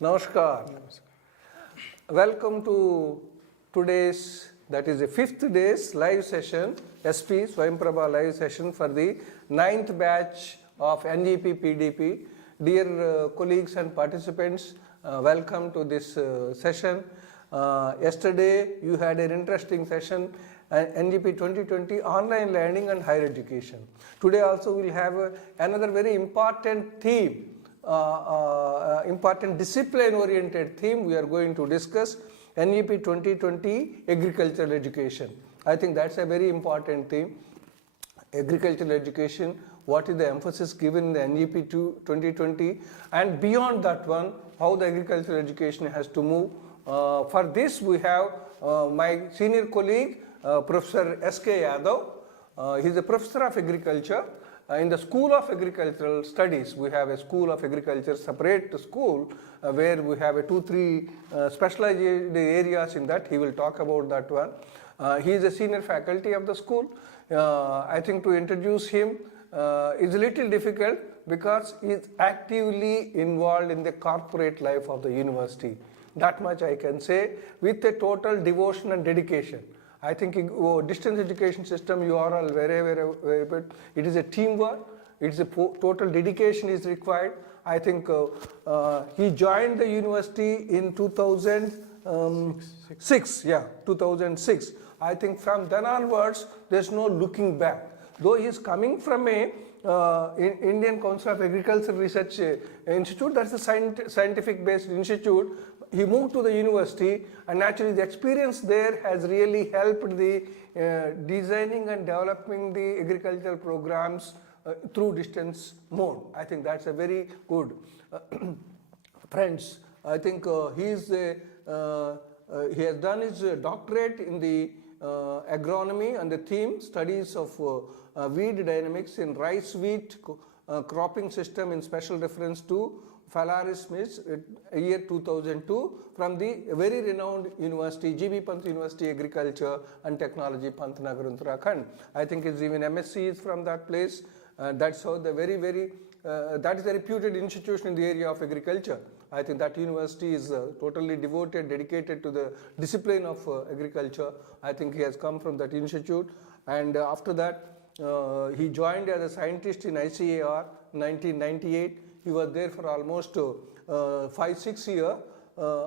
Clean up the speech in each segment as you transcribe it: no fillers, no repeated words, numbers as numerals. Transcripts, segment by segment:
Namaskar. Welcome to today's, that is the 5th day's live session, SP Swayamprabha live session for the 9th batch of NEP-PDP. Dear colleagues and participants, welcome to this session. Yesterday you had an interesting session, NEP-2020 online learning and higher education. Today also we will have another very important theme. Important discipline-oriented theme we are going to discuss, NEP 2020 agricultural education. I think that's a very important theme. Agricultural education, what is the emphasis given in the NEP 2020, and beyond that one, how the agricultural education has to move. For this we have my senior colleague, Professor S.K. Yadav. He is a professor of agriculture. In the School of Agricultural Studies, we have a School of Agriculture, separate school, where we have 2-3 specialized areas in that. He will talk about that one. He is a senior faculty of the school. I think to introduce him is a little difficult because he is actively involved in the corporate life of the university. That much I can say, with a total devotion and dedication. I think distance education system, you are all very good. It is a teamwork. It's a total dedication is required. I think he joined the university in 2006. Yeah, 2006. I think from then onwards, there's no looking back. Though he is coming from a Indian Council of Agricultural Research Institute, that's a scientific based institute. He moved to the university, and naturally the experience there has really helped the designing and developing the agricultural programs through distance mode. I think that's a very good. Friends, I think he has done his doctorate in the agronomy, and the theme studies of weed dynamics in rice wheat cropping system in special reference to Phalaris Mills, year 2002, from the very renowned university, G.B. Pant University Agriculture and Technology, Pantnagar, Uttarakhand. I think it's even MSc is from that place. That's how the that is a reputed institution in the area of agriculture. I think that university is totally devoted, dedicated to the discipline of agriculture. I think he has come from that institute, and after that he joined as a scientist in ICAR 1998. He was there for almost 5-6 years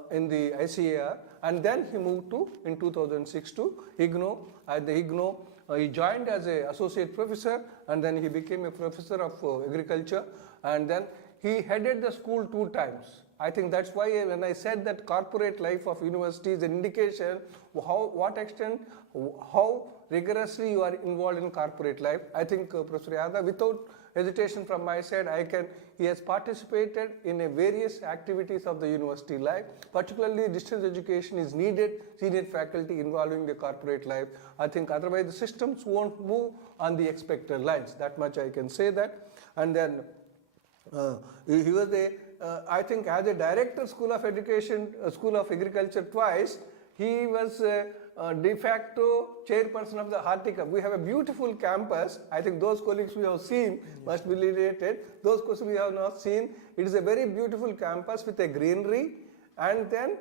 in the ICAR, and then he moved to, in 2006, to IGNO. At the IGNO, he joined as an associate professor, and then he became a professor of agriculture, and then he headed the school 2 times. I think that's why when I said that corporate life of university is an indication what extent, how rigorously you are involved in corporate life. I think Professor Yadav, without hesitation from my side, he has participated in various activities of the university life. Particularly distance education is needed, senior faculty involving the corporate life. I think otherwise the systems won't move on the expected lines. That much I can say that. And then he was I think as a director School of Education, School of Agriculture twice, he was de facto chairperson of the Horticulture. We have a beautiful campus. I think those colleagues we have seen must be related. Those colleagues we have not seen. It is a very beautiful campus with a greenery, and then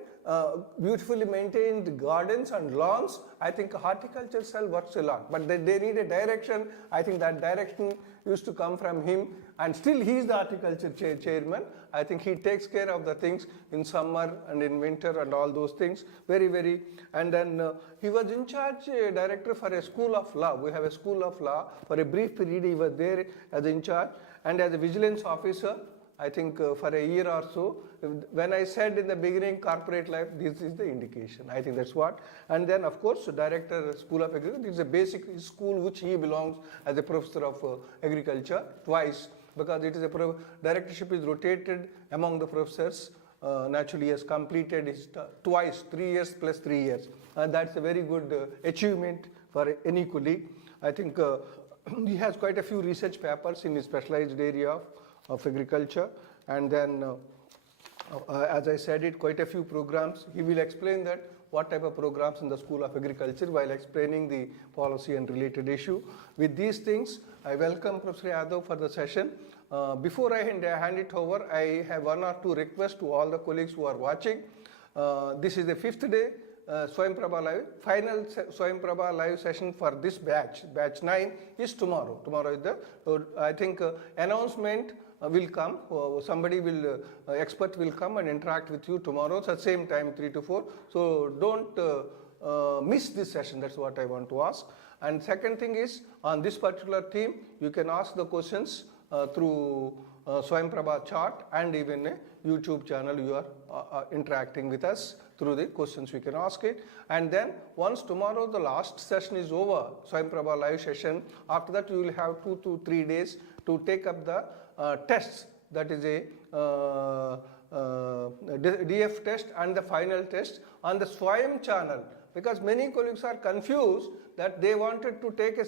beautifully maintained gardens and lawns. I think horticulture cell works a lot, but they need a direction. I think that direction used to come from him, and still he is the horticulture chairman. I think he takes care of the things in summer and in winter and all those things. Very, and then he was in charge director for a school of law. We have a school of law. For a brief period he was there as in charge, and as a vigilance officer, I think for a year or so. When I said in the beginning corporate life, this is the indication. I think that's what. And then of course director School of Agriculture. This is a basic school which he belongs as a professor of agriculture twice, because it is a directorship is rotated among the professors. Naturally he has completed his twice, 3 years plus 3 years. That's a very good achievement for any colleague. I think he has quite a few research papers in his specialized area of agriculture, and then as I said it, quite a few programs. He will explain that what type of programs in the School of Agriculture while explaining the policy and related issue. With these things, I welcome Professor Yadav for the session. Before I hand it over, I have one or two requests to all the colleagues who are watching. This is the 5th day, Swayam Prabha Live. Final Swayam Prabha Live session for this batch, batch 9, is tomorrow. Tomorrow is the, I think, announcement will come. Somebody will, expert will come and interact with you tomorrow at the same time, 3 to 4. So don't miss this session. That's what I want to ask. And second thing is, on this particular theme, you can ask the questions through Swayam Prabha chat and even a YouTube channel. You are interacting with us through the questions. We can ask it. And then once tomorrow the last session is over, Swayam Prabha live session, after that you will have 2 to 3 days to take up the tests. That is a DF test and the final test on the Swayam channel. Because many colleagues are confused that they wanted to take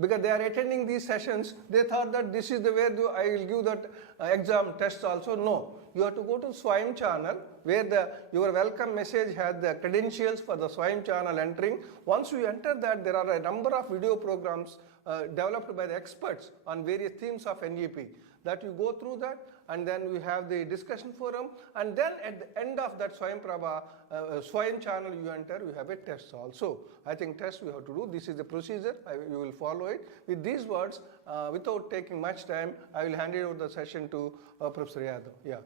because they are attending these sessions, they thought that this is the way I will give that exam test also. No, you have to go to Swayam channel where your welcome message has the credentials for the Swayam channel entering. Once you enter that, there are a number of video programs developed by the experts on various themes of NEP. That you go through that, and then we have the discussion forum, and then at the end of that Swayam Prabha, Swayam channel you enter, you have a test also. I think test we have to do. This is the procedure. You will follow it. With these words, without taking much time, I will hand over the session to Professor Yadav. Yeah.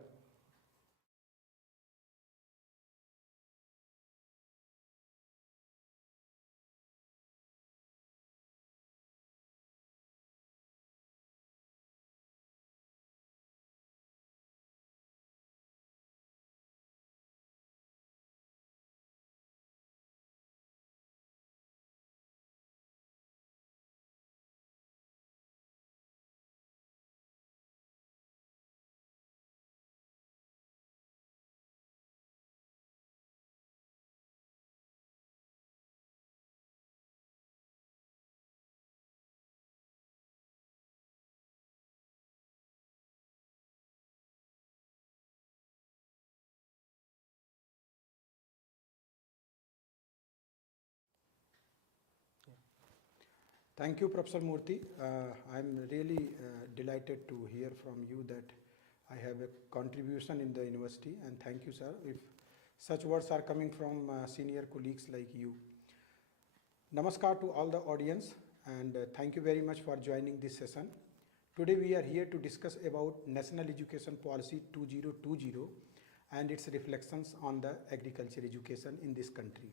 Thank you, Professor Murthy. I'm really delighted to hear from you that I have a contribution in the university, and thank you, sir, if such words are coming from senior colleagues like you. Namaskar to all the audience, and thank you very much for joining this session. Today we are here to discuss about National Education Policy 2020 and its reflections on the agriculture education in this country.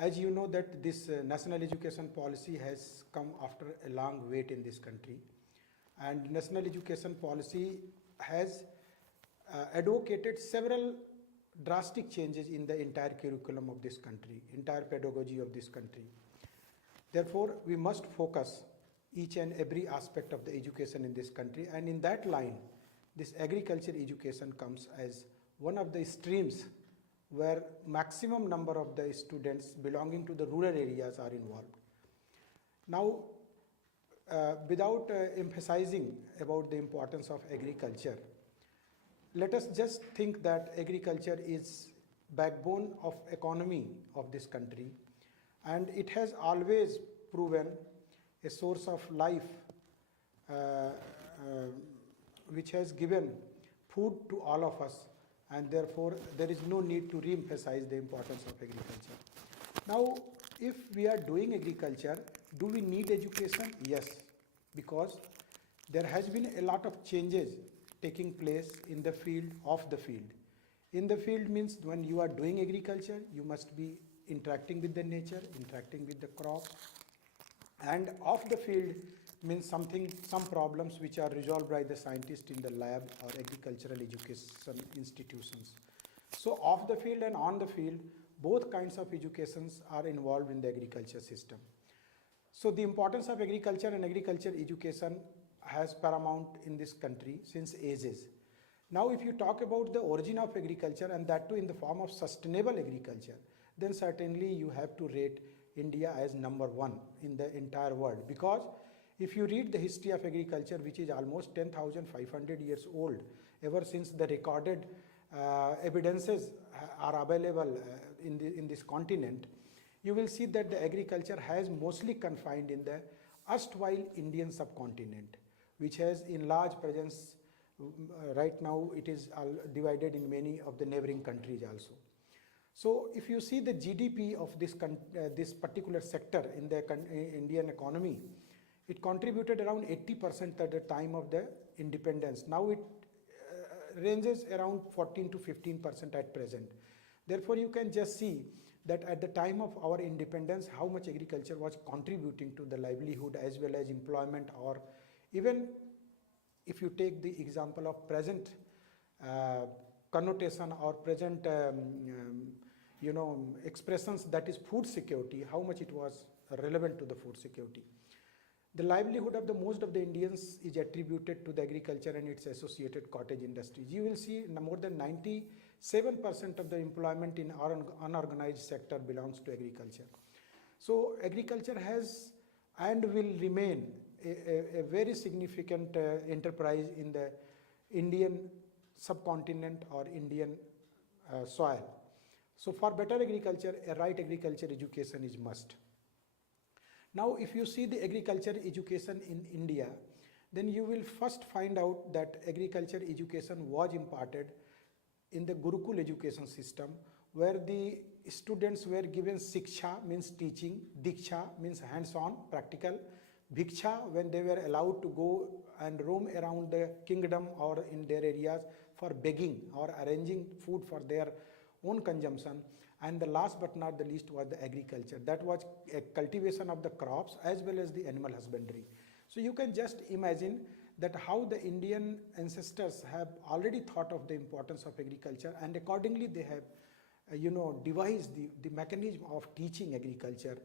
As you know that this National Education Policy has come after a long wait in this country, and National Education Policy has advocated several drastic changes in the entire curriculum of this country, entire pedagogy of this country. Therefore, we must focus each and every aspect of the education in this country, and in that line, this agriculture education comes as one of the streams where maximum number of the students belonging to the rural areas are involved. Now, without emphasizing about the importance of agriculture, let us just think that agriculture is backbone of economy of this country, and it has always proven a source of life which has given food to all of us, and therefore there is no need to re-emphasize the importance of agriculture. Now, if we are doing agriculture, do we need education? Yes, because there has been a lot of changes taking place in the field, of the field. In the field means when you are doing agriculture, you must be interacting with the nature, interacting with the crop, and off the field means some problems which are resolved by the scientist in the lab or agricultural education institutions. So off the field and on the field, both kinds of educations are involved in the agriculture system. So the importance of agriculture and agriculture education has paramount in this country since ages. Now if you talk about the origin of agriculture, and that too in the form of sustainable agriculture, then certainly you have to rate India as number one in the entire world, because if you read the history of agriculture, which is almost 10,500 years old, ever since the recorded evidences are available in this continent, you will see that the agriculture has mostly confined in the erstwhile Indian subcontinent, which has in large presence. Right now it is divided in many of the neighboring countries also. So if you see the GDP of this particular sector in the Indian economy, it contributed around 80% at the time of the independence. Now it ranges around 14 to 15% at present. Therefore, you can just see that at the time of our independence, how much agriculture was contributing to the livelihood as well as employment, or even if you take the example of present connotation or present expressions, that is food security, how much it was relevant to the food security. The livelihood of the most of the Indians is attributed to the agriculture and its associated cottage industries. You will see more than 97% of the employment in our unorganized sector belongs to agriculture. So agriculture has and will remain a very significant enterprise in the Indian subcontinent or Indian soil. So for better agriculture, a right agriculture education is must. Now, if you see the agriculture education in India, then you will first find out that agriculture education was imparted in the Gurukul education system, where the students were given Siksha, means teaching, Diksha means hands-on, practical, Bhiksha when they were allowed to go and roam around the kingdom or in their areas for begging or arranging food for their own consumption. And the last but not the least was the agriculture. That was a cultivation of the crops as well as the animal husbandry. So you can just imagine that how the Indian ancestors have already thought of the importance of agriculture, and accordingly they have devised the mechanism of teaching agriculture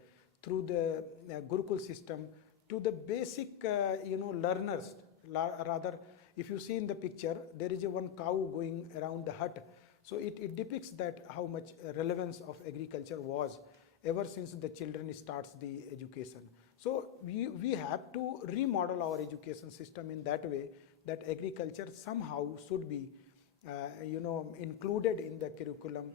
through the Gurukul system to the basic learners. Rather, if you see in the picture, there is one cow going around the hut. So it depicts that how much relevance of agriculture was ever since the children starts the education. So we have to remodel our education system in that way, that agriculture somehow should be included in the curriculum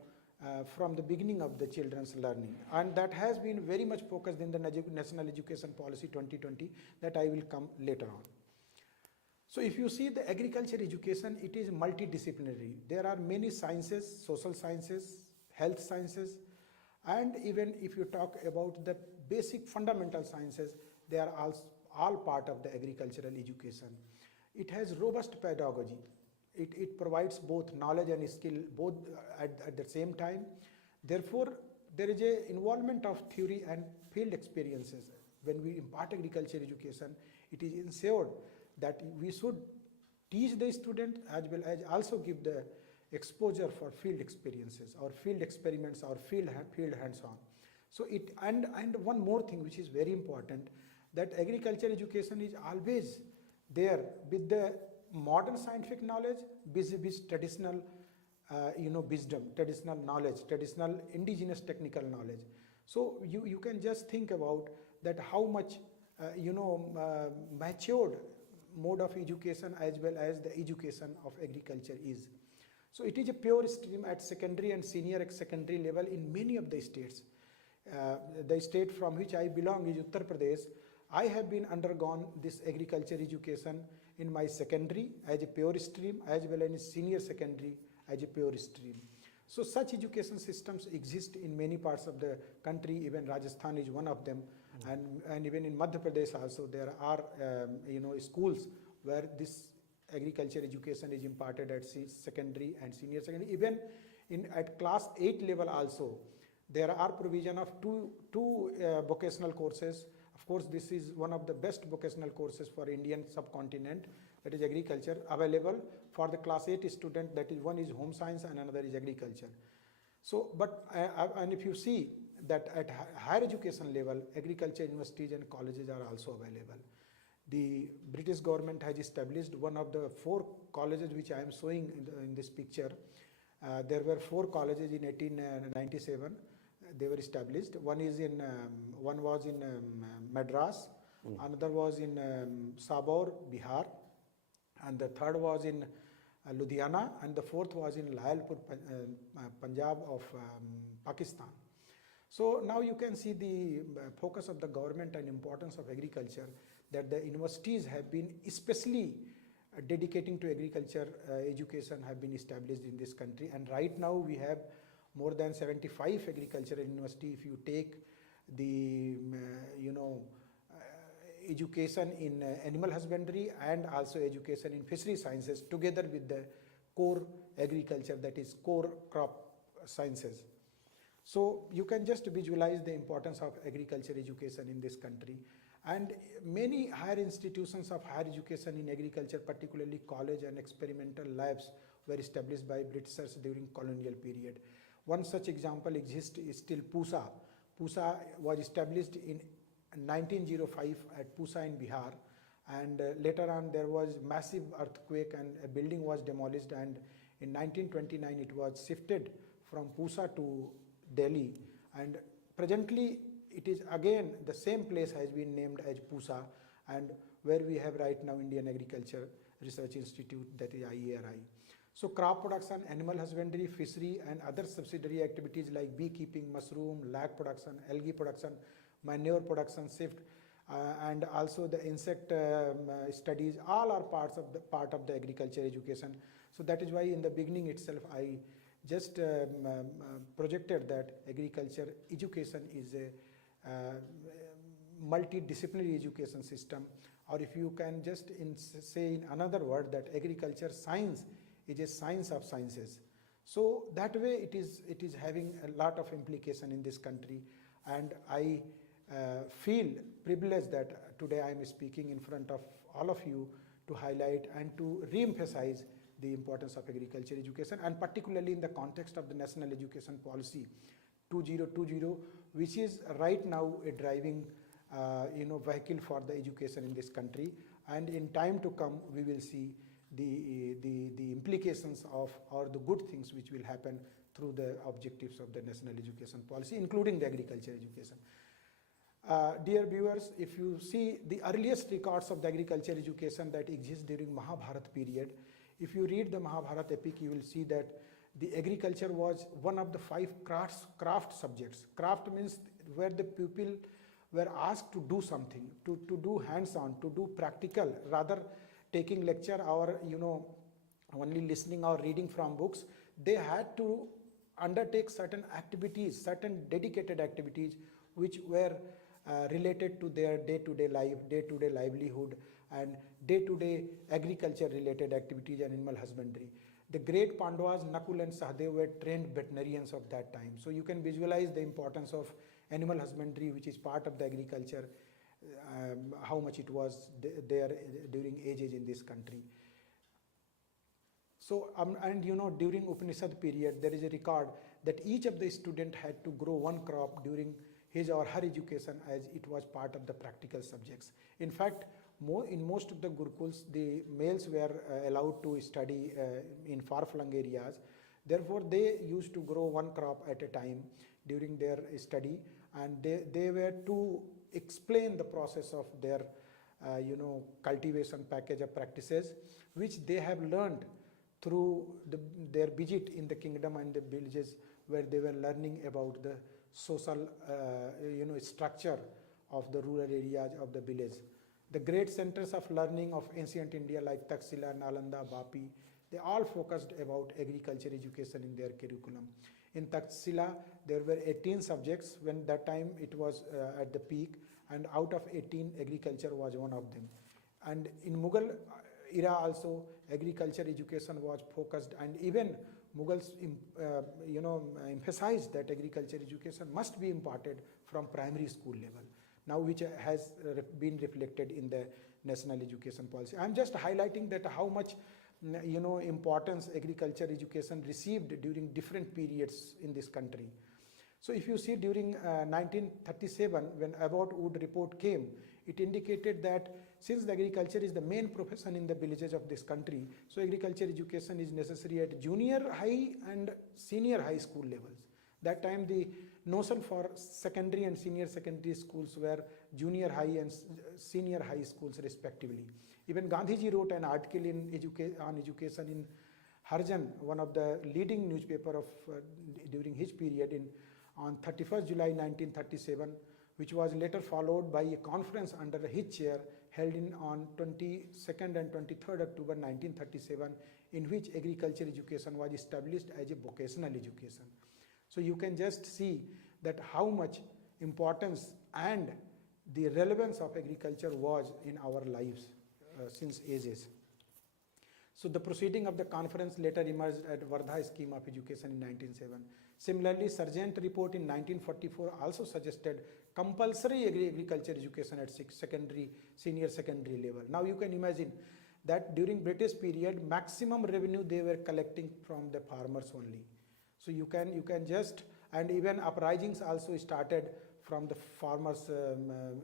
from the beginning of the children's learning. And that has been very much focused in the National Education Policy 2020, that I will come later on. So if you see the agriculture education, it is multidisciplinary. There are many sciences, social sciences, health sciences, and even if you talk about the basic fundamental sciences, they are all part of the agricultural education. It has robust pedagogy. It provides both knowledge and skill both at the same time. Therefore, there is an involvement of theory and field experiences. When we impart agriculture education, it is ensured that we should teach the student as well as also give the exposure for field experiences or field experiments or field hands-on. So and one more thing which is very important, that agriculture education is always there with the modern scientific knowledge, with traditional wisdom, traditional knowledge, traditional indigenous technical knowledge. So you can just think about that how much matured mode of education as well as the education of agriculture is. So it is a pure stream at secondary and senior secondary level in many of the states. The state from which I belong is Uttar Pradesh. I have been undergone this agriculture education in my secondary as a pure stream as well as in senior secondary as a pure stream. So such education systems exist in many parts of the country. Even Rajasthan is one of them. And even in Madhya Pradesh also there are schools where this agriculture education is imparted at secondary and senior secondary. Even at class 8 level also there are provision of two vocational courses. Of course, this is one of the best vocational courses for Indian subcontinent, that is agriculture, available for the class 8 student. That is, one is home science and another is agriculture. So and if you see that at higher education level, agriculture universities and colleges are also available. The British government has established one of the 4 colleges which I am showing in this picture. There were 4 colleges in 1897. They were established. One was in Madras, another was in Sabor, Bihar, and the third was in Ludhiana, and the fourth was in Layalpur, Punjab of Pakistan. So now you can see the focus of the government and importance of agriculture, that the universities have been especially dedicating to agriculture education have been established in this country, and right now we have more than 75 agricultural university. If you take the education in animal husbandry and also education in fishery sciences together with the core agriculture, that is core crop sciences. So you can just visualize the importance of agriculture education in this country, and many higher institutions of higher education in agriculture, particularly college and experimental labs, were established by Britishers during colonial period. One such example exists is still Pusa. Pusa was established in 1905 at Pusa in Bihar, and later on there was massive earthquake and a building was demolished, and in 1929 it was shifted from Pusa to Delhi, and presently it is again the same place has been named as Pusa, and where we have right now Indian Agriculture Research Institute, that is IARI. So crop production, animal husbandry, fishery and other subsidiary activities like beekeeping, mushroom, lag production, algae production, manure production, shift, and also the insect studies, all are part of the agriculture education. So that is why in the beginning itself I just projected that agriculture education is a multidisciplinary education system, or if you can just say in another word that agriculture science is a science of sciences. So that way it is having a lot of implication in this country, and I feel privileged that today I am speaking in front of all of you to highlight and to re-emphasize the importance of agriculture education, and particularly in the context of the National Education Policy 2020, which is right now a driving vehicle for the education in this country, and in time to come we will see the implications of, or the good things which will happen through the objectives of the National Education Policy, including the agriculture education. Dear viewers, if you see the earliest records of the agriculture education that exist during Mahabharata period, if you read the Mahabharata epic, you will see that the agriculture was one of the 5 craft subjects. Craft means where the people were asked to do something, to do hands-on, to do practical, rather taking lecture or only listening or reading from books. They had to undertake certain activities, certain dedicated activities which were related to their day-to-day life, day-to-day livelihood, and day-to-day agriculture related activities and animal husbandry. The great Pandavas, Nakul and Sahadev, were trained veterinarians of that time. So you can visualize the importance of animal husbandry, which is part of the agriculture, how much it was there during ages in this country. So during Upanishad period, there is a record that each of the student had to grow one crop during his or her education, as it was part of the practical subjects. In fact, in most of the Gurukuls, the males were allowed to study in far-flung areas. Therefore, they used to grow one crop at a time during their study, and they were to explain the process of their cultivation package of practices, which they have learned through their visit in the kingdom and the villages, where they were learning about the social structure of the rural areas of the village. The great centers of learning of ancient India like Taxila, Nalanda, Vapi, they all focused about agriculture education in their curriculum. In Taxila, there were 18 subjects when that time it was at the peak, and out of 18, agriculture was one of them. And in Mughal era also, agriculture education was focused, and even Mughals emphasized that agriculture education must be imparted from primary school level, now which has been reflected in the National Education Policy. I am just highlighting that how much importance agriculture education received during different periods in this country. So if you see during 1937, when Abbott Wood report came, it indicated that since the agriculture is the main profession in the villages of this country, so agriculture education is necessary at junior high and senior high school levels. That time the notion for secondary and senior secondary schools were junior high and senior high schools respectively. Even Gandhiji wrote an article on education in Harjan, one of the leading newspaper of during his period in on 31st July 1937, which was later followed by a conference under his chair held on 22nd and 23rd October 1937, in which agriculture education was established as a vocational education. So you can just see that how much importance and the relevance of agriculture was in our lives since ages. So the proceeding of the conference later emerged at Vardha Scheme of Education in 1907. Similarly, Sargent report in 1944 also suggested compulsory agriculture education at senior secondary level. Now you can imagine that during British period, maximum revenue they were collecting from the farmers only. So you can just, and even uprisings also started from the farmers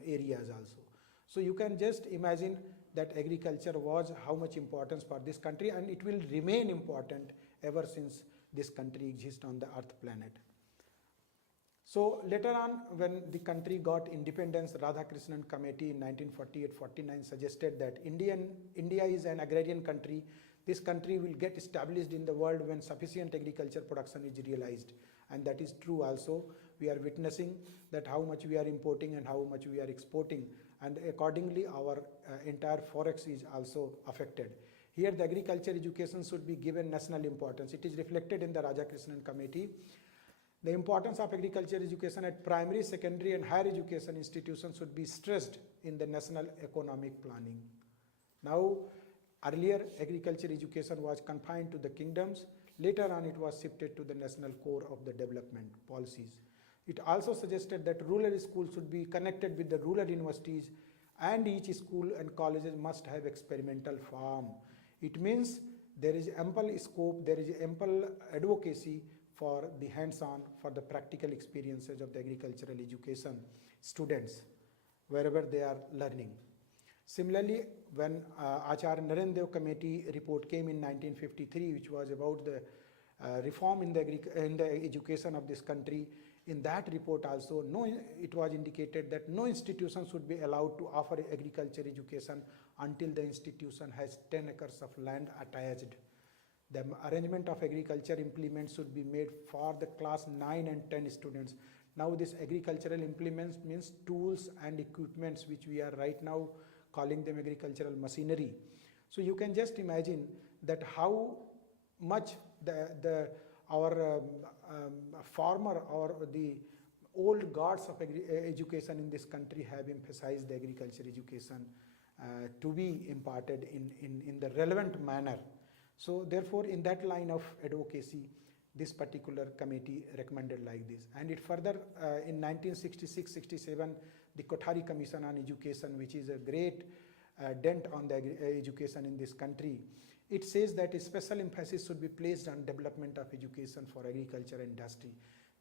areas also. So you can just imagine that agriculture was how much importance for this country, and it will remain important ever since this country exists on the earth planet. So later on, when the country got independence, Krishnan committee in 1948-49 suggested that India is an agrarian country. This country will get established in the world when sufficient agriculture production is realized, and that is true also. We are witnessing that how much we are importing and how much we are exporting, and accordingly our entire forex is also affected. Here the agriculture education should be given national importance. It is reflected in the Krishnan committee. The importance of agriculture education at primary, secondary and higher education institutions should be stressed in the national economic planning. Now, earlier agriculture education was confined to the kingdoms. Later on it was shifted to the national core of the development policies. It also suggested that rural schools should be connected with the rural universities, and each school and colleges must have experimental farm. It means there is ample scope, there is ample advocacy for the hands-on, for the practical experiences of the agricultural education students wherever they are learning. Similarly, when Achar Narendra committee report came in 1953, which was about the reform in the education of this country, in that report also it was indicated that no institution should be allowed to offer agriculture education until the institution has 10 acres of land attached. The arrangement of agriculture implements should be made for the class 9 and 10 students. Now this agricultural implements means tools and equipments, which we are right now calling them agricultural machinery. So you can just imagine that how much our farmer or the old gods of education in this country have emphasized the agriculture education to be imparted in the relevant manner. So therefore, in that line of advocacy, this particular committee recommended like this. And it further, in 1966-67, the Kothari Commission on Education, which is a great dent on the education in this country, it says that a special emphasis should be placed on development of education for agriculture and industry.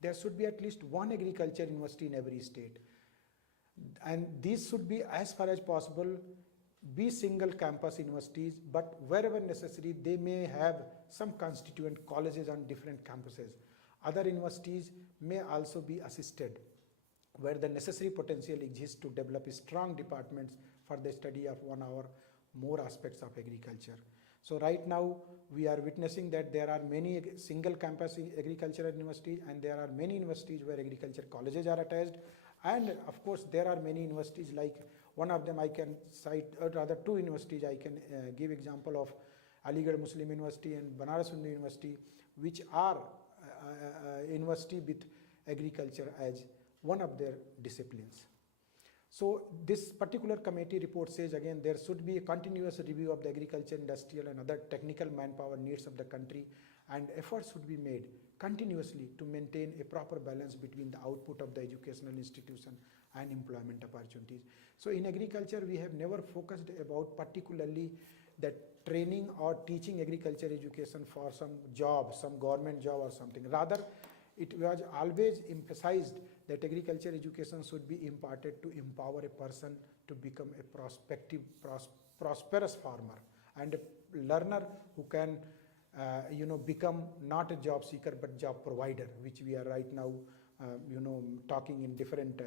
There should be at least one agriculture university in every state. And these should be, as far as possible, be single campus universities, but wherever necessary, they may have some constituent colleges on different campuses. Other universities may also be assisted, where the necessary potential exists to develop strong departments for the study of one or more aspects of agriculture. So right now, we are witnessing that there are many single campus agricultural universities, and there are many universities where agriculture colleges are attached. And of course, there are many universities, like one of them I can cite, or rather two universities I can give example of, Aligarh Muslim University and Banaras Hindu University, which are university with agriculture as one of their disciplines. So this particular committee report says again there should be a continuous review of the agriculture, industrial and other technical manpower needs of the country, and efforts should be made continuously to maintain a proper balance between the output of the educational institution and employment opportunities. So in agriculture, we have never focused about particularly that training or teaching agriculture education for some job, some government job or something. Rather, it was always emphasized that agriculture education should be imparted to empower a person to become a prospective, prosperous farmer and a learner who can become not a job seeker but job provider, which we are right now talking in different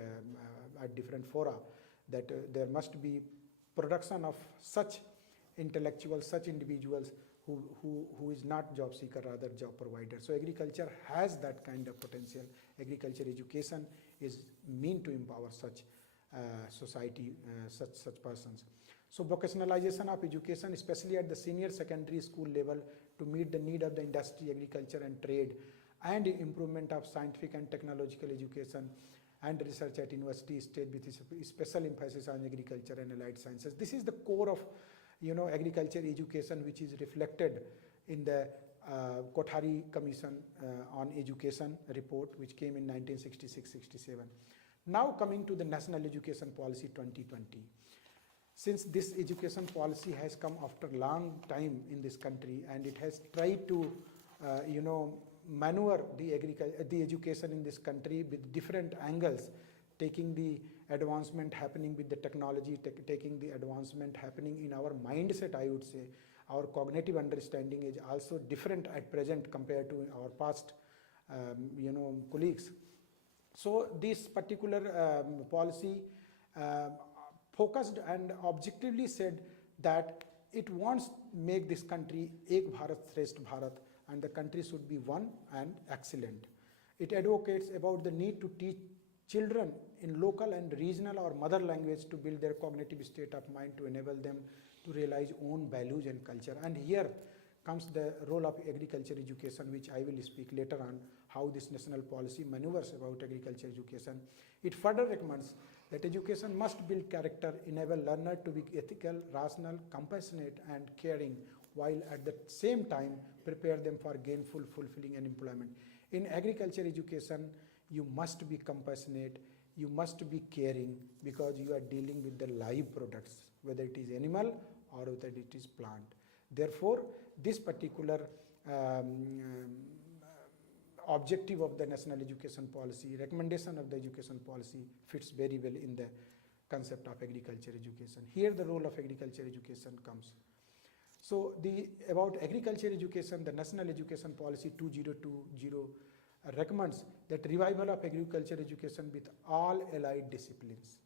at different fora, that there must be production of such intellectuals, such individuals who is not job seeker, rather job provider. So agriculture has that kind of potential. Agriculture education is meant to empower such society, such persons. So vocationalization of education, especially at the senior secondary school level, to meet the need of the industry, agriculture and trade, and improvement of scientific and technological education and research at university stage with special emphasis on agriculture and allied sciences. This is the core of agriculture education, which is reflected in the Kothari Commission on Education report, which came in 1966-67. Now coming to the National Education Policy 2020. Since this education policy has come after a long time in this country, and it has tried to maneuver the education in this country with different angles, taking the advancement happening with the technology, taking the advancement happening in our mindset, I would say. Our cognitive understanding is also different at present compared to our past colleagues. So this particular policy focused and objectively said that it wants to make this country Ek Bharat Shrestha Bharat, and the country should be one and excellent. It advocates about the need to teach children in local and regional or mother language to build their cognitive state of mind, to enable them to realize own values and culture. And here comes the role of agriculture education, which I will speak later on, how this national policy maneuvers about agriculture education. It further recommends that education must build character, enable learner to be ethical, rational, compassionate and caring, while at the same time prepare them for gainful, fulfilling and employment. In agriculture education, you must be compassionate, you must be caring, because you are dealing with the live products, whether it is animal or whether it is plant. Therefore, this particular objective of the national education policy, recommendation of the education policy, fits very well in the concept of agriculture education. Here the role of agriculture education comes. So about agriculture education, the National Education Policy 2020 recommends that revival of agriculture education with all allied disciplines.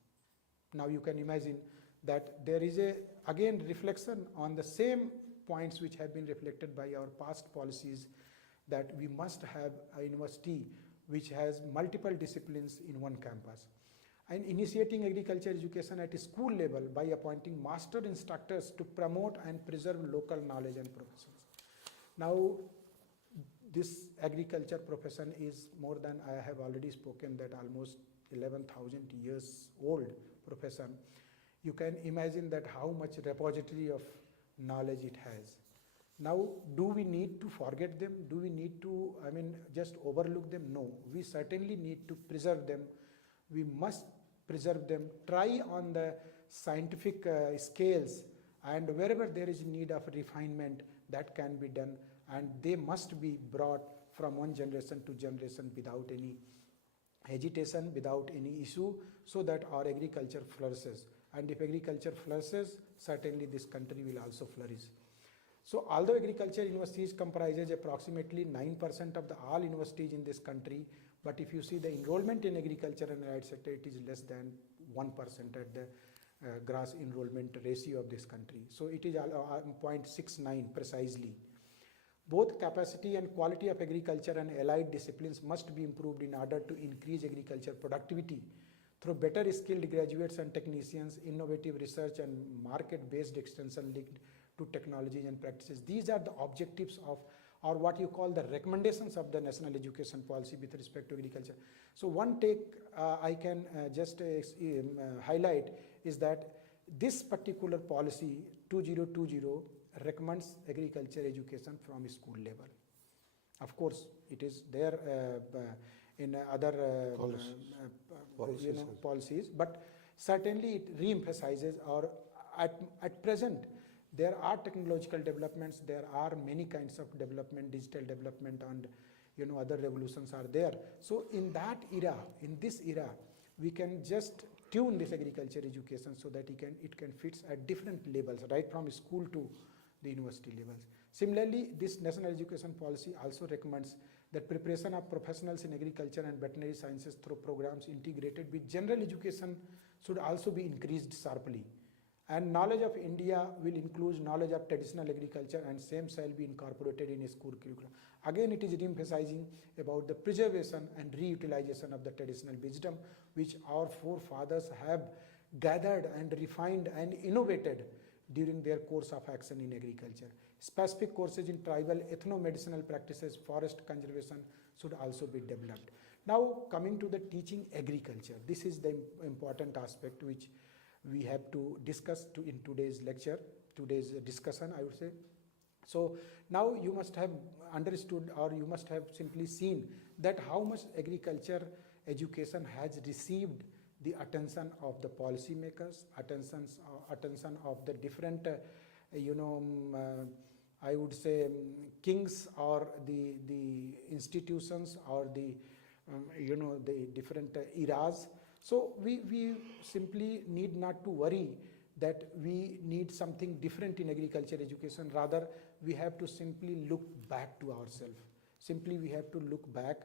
Now you can imagine that there is again reflection on the same points which have been reflected by our past policies, that we must have a university which has multiple disciplines in one campus. And initiating agriculture education at a school level by appointing master instructors to promote and preserve local knowledge and professions. Now, this agriculture profession is more than, I have already spoken, that almost 11,000 years old profession. You can imagine that how much repository of knowledge it has. Now, do we need to forget them? Do we need to, just overlook them? No, we certainly need to preserve them. We must preserve them, try on the scientific scales, and wherever there is need of refinement, that can be done, and they must be brought from one generation to generation without any hesitation, without any issue, so that our agriculture flourishes. And if agriculture flourishes, certainly this country will also flourish. So although agriculture universities comprises approximately 9% of all universities in this country, but if you see the enrollment in agriculture and allied sector, it is less than 1% at the gross enrollment ratio of this country. So it is 0.69 precisely. Both capacity and quality of agriculture and allied disciplines must be improved in order to increase agriculture productivity through better skilled graduates and technicians, innovative research and market-based extension linked to technologies and practices. These are the objectives of, or what you call the recommendations of the National Education Policy with respect to agriculture. So one take I can just highlight is that this particular policy 2020 recommends agriculture education from school level. Of course, it is there in other policies, but certainly it re-emphasizes, or at present there are technological developments, there are many kinds of development, digital development, and other revolutions are there. So in that era, in this era, we can just tune this agriculture education so that it can fit at different levels, right from school to the university levels. Similarly, this national education policy also recommends that preparation of professionals in agriculture and veterinary sciences through programs integrated with general education should also be increased sharply. And knowledge of India will include knowledge of traditional agriculture, and same shall be incorporated in a school curriculum. Again, it is emphasizing about the preservation and reutilization of the traditional wisdom which our forefathers have gathered and refined and innovated during their course of action in agriculture. Specific courses in tribal ethno-medicinal practices, forest conservation should also be developed. Now coming to the teaching agriculture, this is the important aspect which we have to discuss in today's lecture, today's discussion, I would say. So now you must have understood, or you must have simply seen that how much agriculture education has received the attention of the policymakers, attention of the different, I would say kings, or the institutions, or the the different eras. So we simply need not to worry that we need something different in agriculture education. Rather, we have to simply look back to ourselves. Simply we have to look back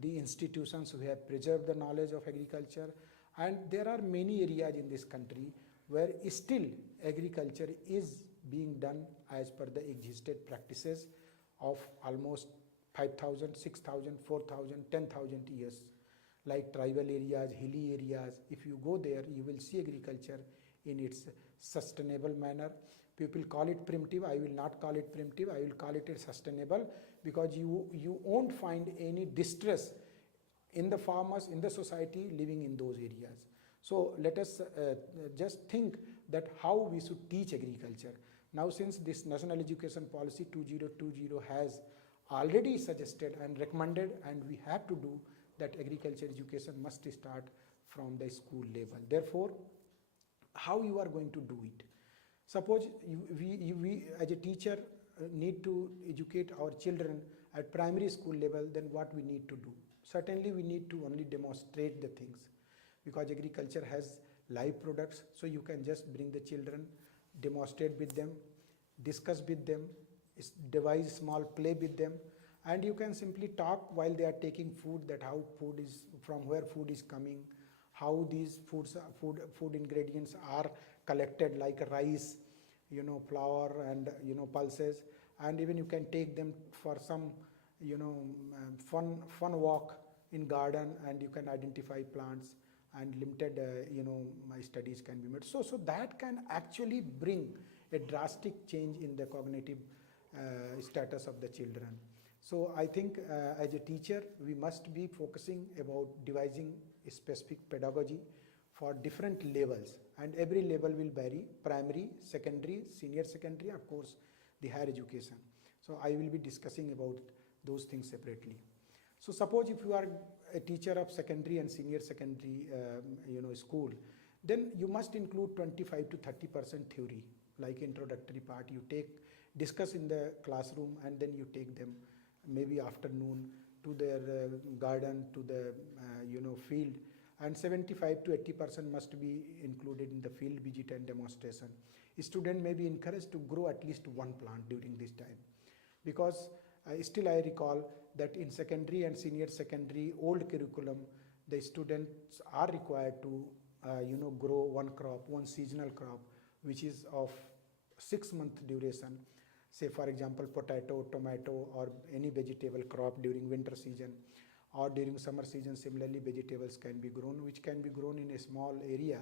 the institutions who have preserved the knowledge of agriculture, and there are many areas in this country where still agriculture is being done as per the existed practices of almost 5,000, 6,000, 4,000, 10,000 years. Like tribal areas, hilly areas, if you go there, you will see agriculture in its sustainable manner. People call it primitive. I will not call it primitive. I will call it sustainable, because you won't find any distress in the farmers, in the society living in those areas. So let us just think that how we should teach agriculture. Now, since this National Education Policy 2020 has already suggested and recommended, and we have to do that, agriculture education must start from the school level. Therefore, how you are going to do it? Suppose we as a teacher need to educate our children at primary school level, then what we need to do? Certainly we need to only demonstrate the things, because agriculture has live products, so you can just bring the children, demonstrate with them, discuss with them, devise small play with them, and you can simply talk while they are taking food, that how food is, from where food is coming, how these food ingredients are collected, like rice, flour, and pulses. And even you can take them for some fun walk in garden, and you can identify plants, and limited my studies can be made. So that can actually bring a drastic change in the cognitive status of the children. So I think as a teacher, we must be focusing about devising a specific pedagogy for different levels, and every level will vary: primary, secondary, senior secondary, of course the higher education. So I will be discussing about those things separately. So suppose if you are a teacher of secondary and senior secondary school, then you must include 25 to 30% theory, like introductory part you discuss in the classroom, and then you take them maybe afternoon to their garden, to the field, and 75 to 80% must be included in the field visit and demonstration. A student may be encouraged to grow at least one plant during this time, because still I recall that in secondary and senior secondary old curriculum, the students are required to grow one crop, one seasonal crop, which is of 6-month duration. Say for example potato, tomato, or any vegetable crop during winter season, or during summer season. Similarly, vegetables can be grown, which can be grown in a small area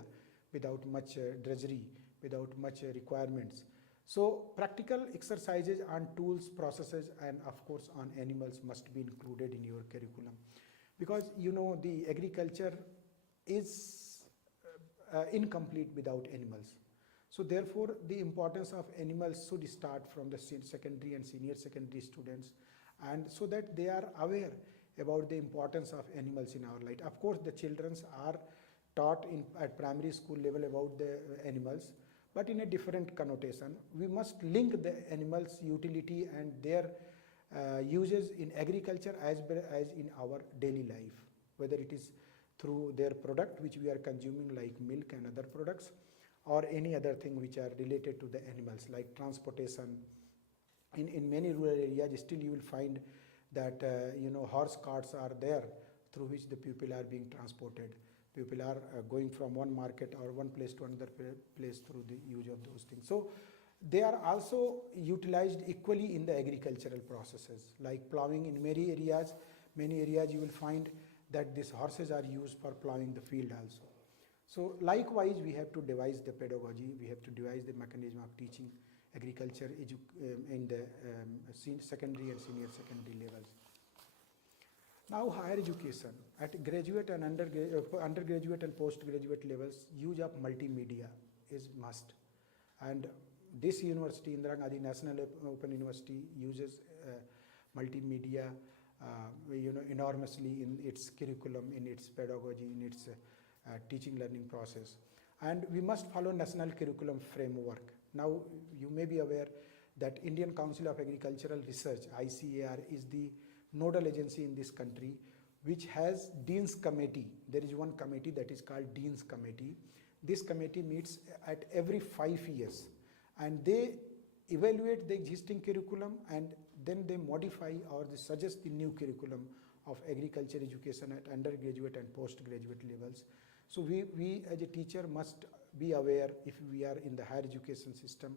without much drudgery, without much requirements. So practical exercises on tools, processes, and of course on animals must be included in your curriculum, because the agriculture is incomplete without animals. So therefore the importance of animals should start from the secondary and senior secondary students, and so that they are aware about the importance of animals in our life. Of course the children are taught at primary school level about the animals, but in a different connotation. We must link the animals' utility and their uses in agriculture as well as in our daily life, whether it is through their product which we are consuming like milk and other products, or any other thing which are related to the animals like transportation. In many rural areas still you will find that horse carts are there through which the people are being transported. People are going from one market or one place to another place through the use of those things. So they are also utilized equally in the agricultural processes, like plowing in many areas. Many areas you will find that these horses are used for plowing the field also. So likewise, we have to devise the pedagogy, we have to devise the mechanism of teaching agriculture in the secondary and senior secondary levels. Now higher education, at graduate and undergraduate and postgraduate levels, use of multimedia is must. And this university, Indira Gandhi National Open University, uses multimedia enormously in its curriculum, in its pedagogy, in its teaching learning process. And we must follow national curriculum framework. Now you may be aware that Indian Council of Agricultural Research, ICAR, is the nodal agency in this country, which has Dean's Committee. There is one committee that is called Dean's Committee. This committee meets at every 5 years, and they evaluate the existing curriculum, and then they modify or they suggest the new curriculum of agriculture education at undergraduate and postgraduate levels. So we as a teacher must be aware, if we are in the higher education system,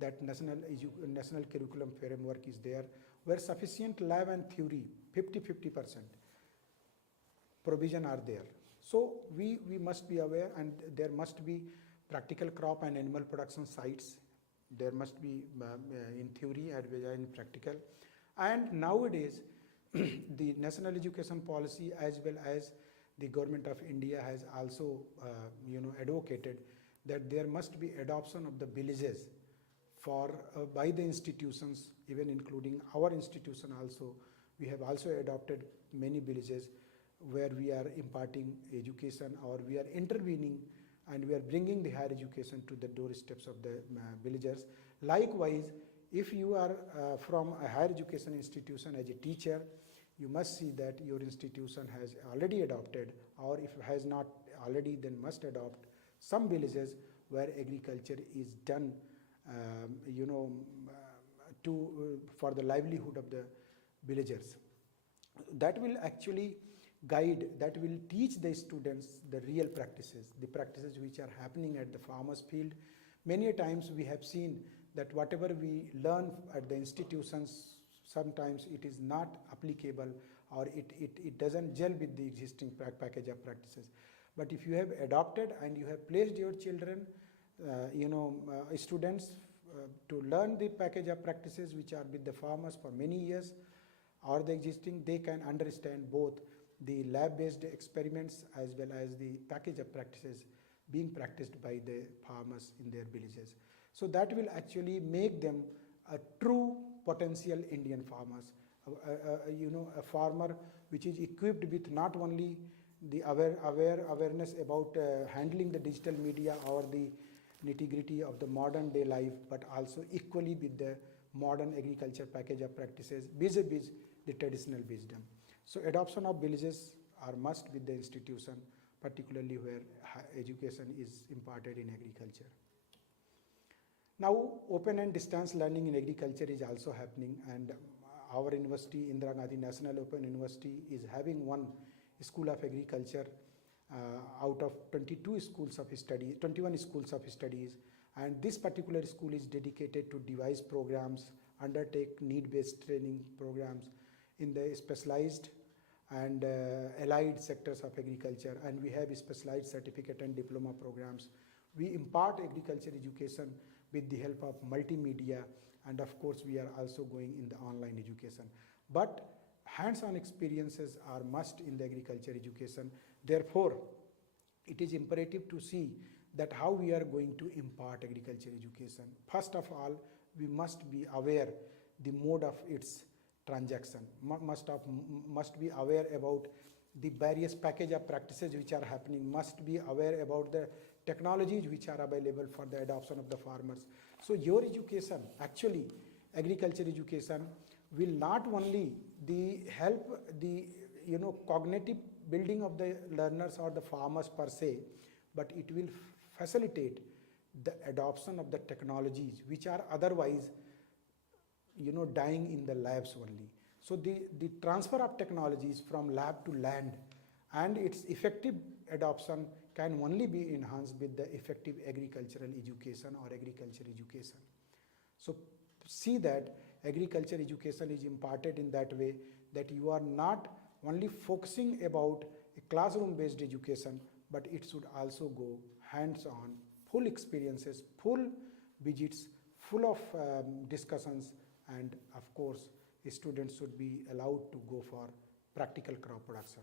that national curriculum framework is there, where sufficient lab and theory, 50-50% provision are there. So we must be aware, and there must be practical crop and animal production sites. There must be in theory as well as in practical. And nowadays, the national education policy as well as the government of India has also advocated that there must be adoption of the villages for by the institutions, even including our institution also. We have also adopted many villages where we are imparting education, or we are intervening and we are bringing the higher education to the doorsteps of the villagers. Likewise, if you are from a higher education institution as a teacher, you must see that your institution has already adopted, or if has not already, then must adopt some villages where agriculture is done for the livelihood of the villagers. That will actually guide, that will teach the students the real practices, the practices which are happening at the farmer's field. Many a times we have seen that whatever we learn at the institutions, sometimes it is not applicable, or it doesn't gel with the existing package of practices. But if you have adopted and you have placed your children, students to learn the package of practices which are with the farmers for many years, or the existing, they can understand both the lab-based experiments as well as the package of practices being practiced by the farmers in their villages. So that will actually make them a true potential Indian farmers, a farmer which is equipped with not only the awareness about handling the digital media or the nitty-gritty of the modern day life, but also equally with the modern agriculture package of practices vis-a-vis the traditional wisdom. So adoption of villages are must with the institution, particularly where education is imparted in agriculture. Now, open and distance learning in agriculture is also happening, and our university, Indira Gandhi National Open University, is having one school of agriculture out of 21 schools of studies, and this particular school is dedicated to devise programs, undertake need-based training programs in the specialized and allied sectors of agriculture, and we have specialized certificate and diploma programs. We impart agriculture education with the help of multimedia, and of course we are also going in the online education. But hands-on experiences are must in the agriculture education. Therefore, it is imperative to see that how we are going to impart agriculture education. First of all, we must be aware the mode of its transaction, must be aware about the various package of practices which are happening, must be aware about the technologies which are available for the adoption of the farmers. So your education, actually agriculture education, will not only help the cognitive building of the learners or the farmers per se, but it will facilitate the adoption of the technologies which are otherwise dying in the labs only. So the transfer of technologies from lab to land and its effective adoption can only be enhanced with the effective agricultural education or agriculture education. So see that agriculture education is imparted in that way that you are not only focusing about a classroom based education, but it should also go hands on, full experiences, full visits, full of discussions, and of course students should be allowed to go for practical crop production.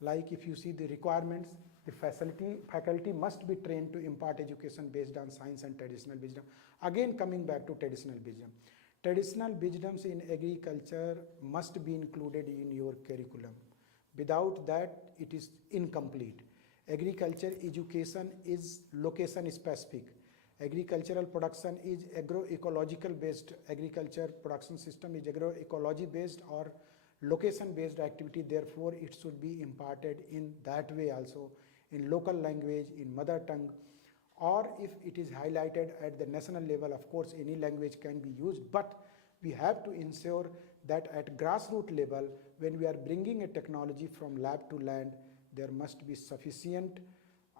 Like if you see the requirements, the faculty must be trained to impart education based on science and traditional wisdom. Again coming back to traditional wisdom. Traditional wisdoms in agriculture must be included in your curriculum. Without that, it is incomplete. Agriculture education is location specific. Agricultural production is agroecological based. Agriculture production system is agroecology based or location based activity. Therefore, it should be imparted in that way also, in local language, in mother tongue, or if it is highlighted at the national level, of course any language can be used, but we have to ensure that at grassroots level, when we are bringing a technology from lab to land, there must be sufficient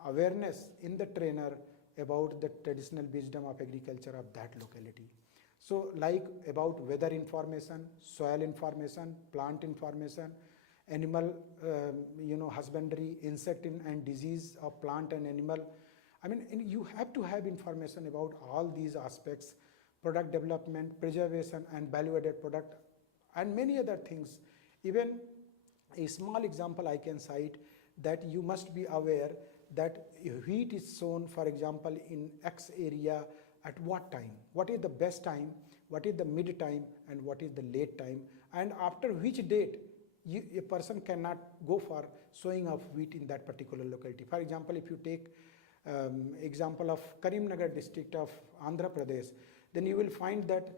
awareness in the trainer about the traditional wisdom of agriculture of that locality. So like about weather information, soil information, plant information, animal husbandry, insect and disease of plant and animal. I mean, you have to have information about all these aspects, product development, preservation and value added product and many other things. Even a small example I can cite, that you must be aware that wheat is sown, for example, in X area at what time, what is the best time, what is the mid time and what is the late time, and after which date a person cannot go for sowing of wheat in that particular locality. For example, if you take example of Karimnagar district of Andhra Pradesh, then you will find that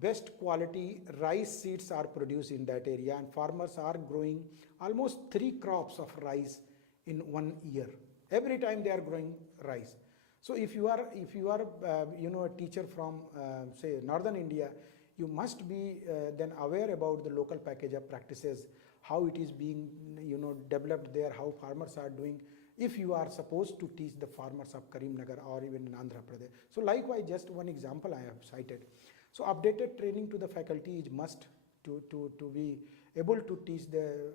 best quality rice seeds are produced in that area and farmers are growing almost 3 crops of rice in 1 year. Every time they are growing rice. So if you are a teacher from say northern India, you must be then aware about the local package of practices, how it is being developed there, how farmers are doing, if you are supposed to teach the farmers of Karimnagar or even in Andhra Pradesh. So likewise, just one example I have cited. So updated training to the faculty is must to be able to teach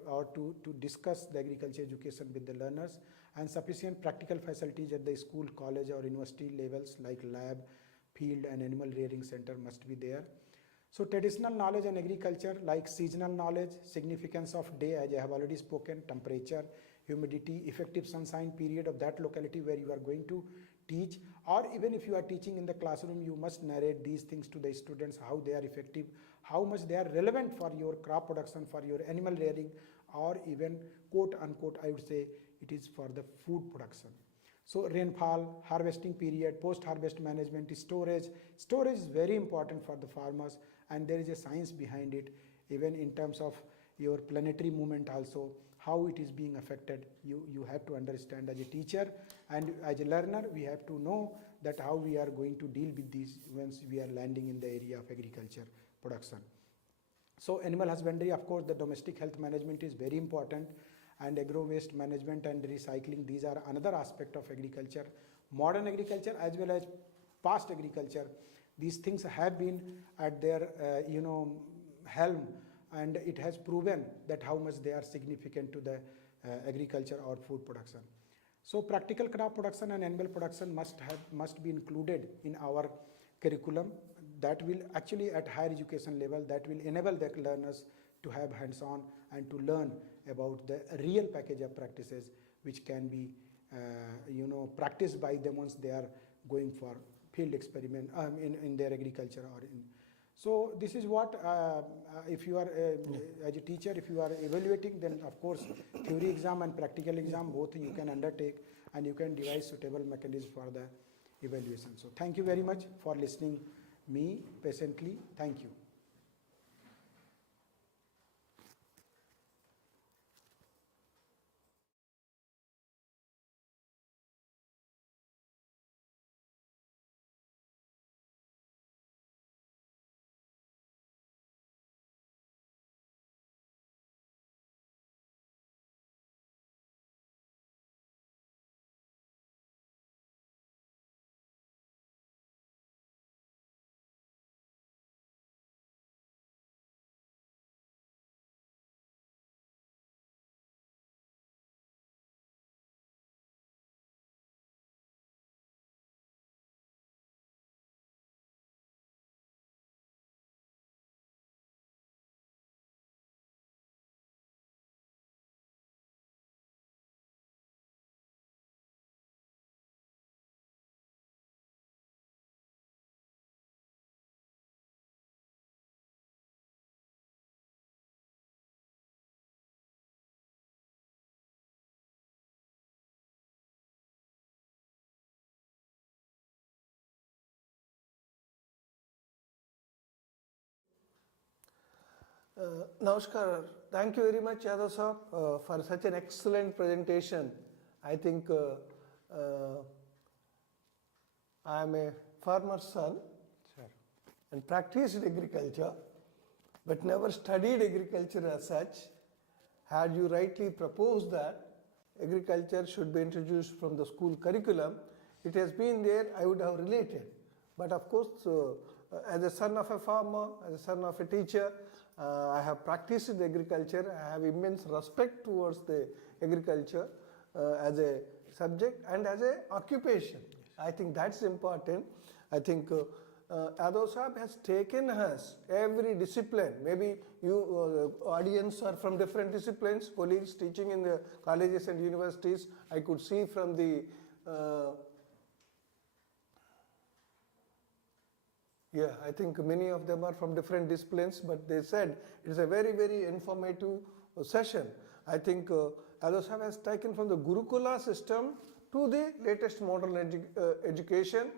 or to discuss the agriculture education with the learners, and sufficient practical facilities at the school, college or university levels like lab, field and animal rearing center must be there. So traditional knowledge and agriculture like seasonal knowledge, significance of day as I have already spoken, temperature, humidity, effective sunshine period of that locality where you are going to teach, or even if you are teaching in the classroom, you must narrate these things to the students, how they are effective, how much they are relevant for your crop production, for your animal rearing, or even quote unquote I would say it is for the food production. So rainfall, harvesting period, post-harvest management, storage. Storage is very important for the farmers and there is a science behind it, even in terms of your planetary movement also, how it is being affected. You have to understand as a teacher and as a learner, we have to know that how we are going to deal with these once we are landing in the area of agriculture production. So animal husbandry, of course, the domestic health management is very important, and agro waste management and recycling, these are another aspect of agriculture. Modern agriculture as well as past agriculture, these things have been at their helm, and it has proven that how much they are significant to the agriculture or food production. So practical crop production and animal production must be included in our curriculum. That will actually at higher education level, that will enable the learners to have hands-on and to learn about the real package of practices which can be practiced by them once they are going for field experiment in their agriculture or in. So this is what if you are as a teacher, if you are evaluating, then of course theory exam and practical exam both you can undertake, and you can devise suitable mechanism for the evaluation. So thank you very much for listening me patiently. Thank you. Namaskar. Thank you very much, Yadav sir, for such an excellent presentation. I think I am a farmer's son and practiced agriculture, but never studied agriculture as such. Had you rightly proposed that agriculture should be introduced from the school curriculum, it has been there, I would have related. But of course, as a son of a farmer, as a son of a teacher, I have practiced agriculture. I have immense respect towards the agriculture as a subject and as a occupation. I think that's important. I think Yadav Sahab has taken us every discipline. Maybe you audience are from different disciplines, colleagues teaching in the colleges and universities. I could see from the I think many of them are from different disciplines, but they said it's a very, very informative session. I think Yadav Sahab has taken from the Gurukula system to the latest modern education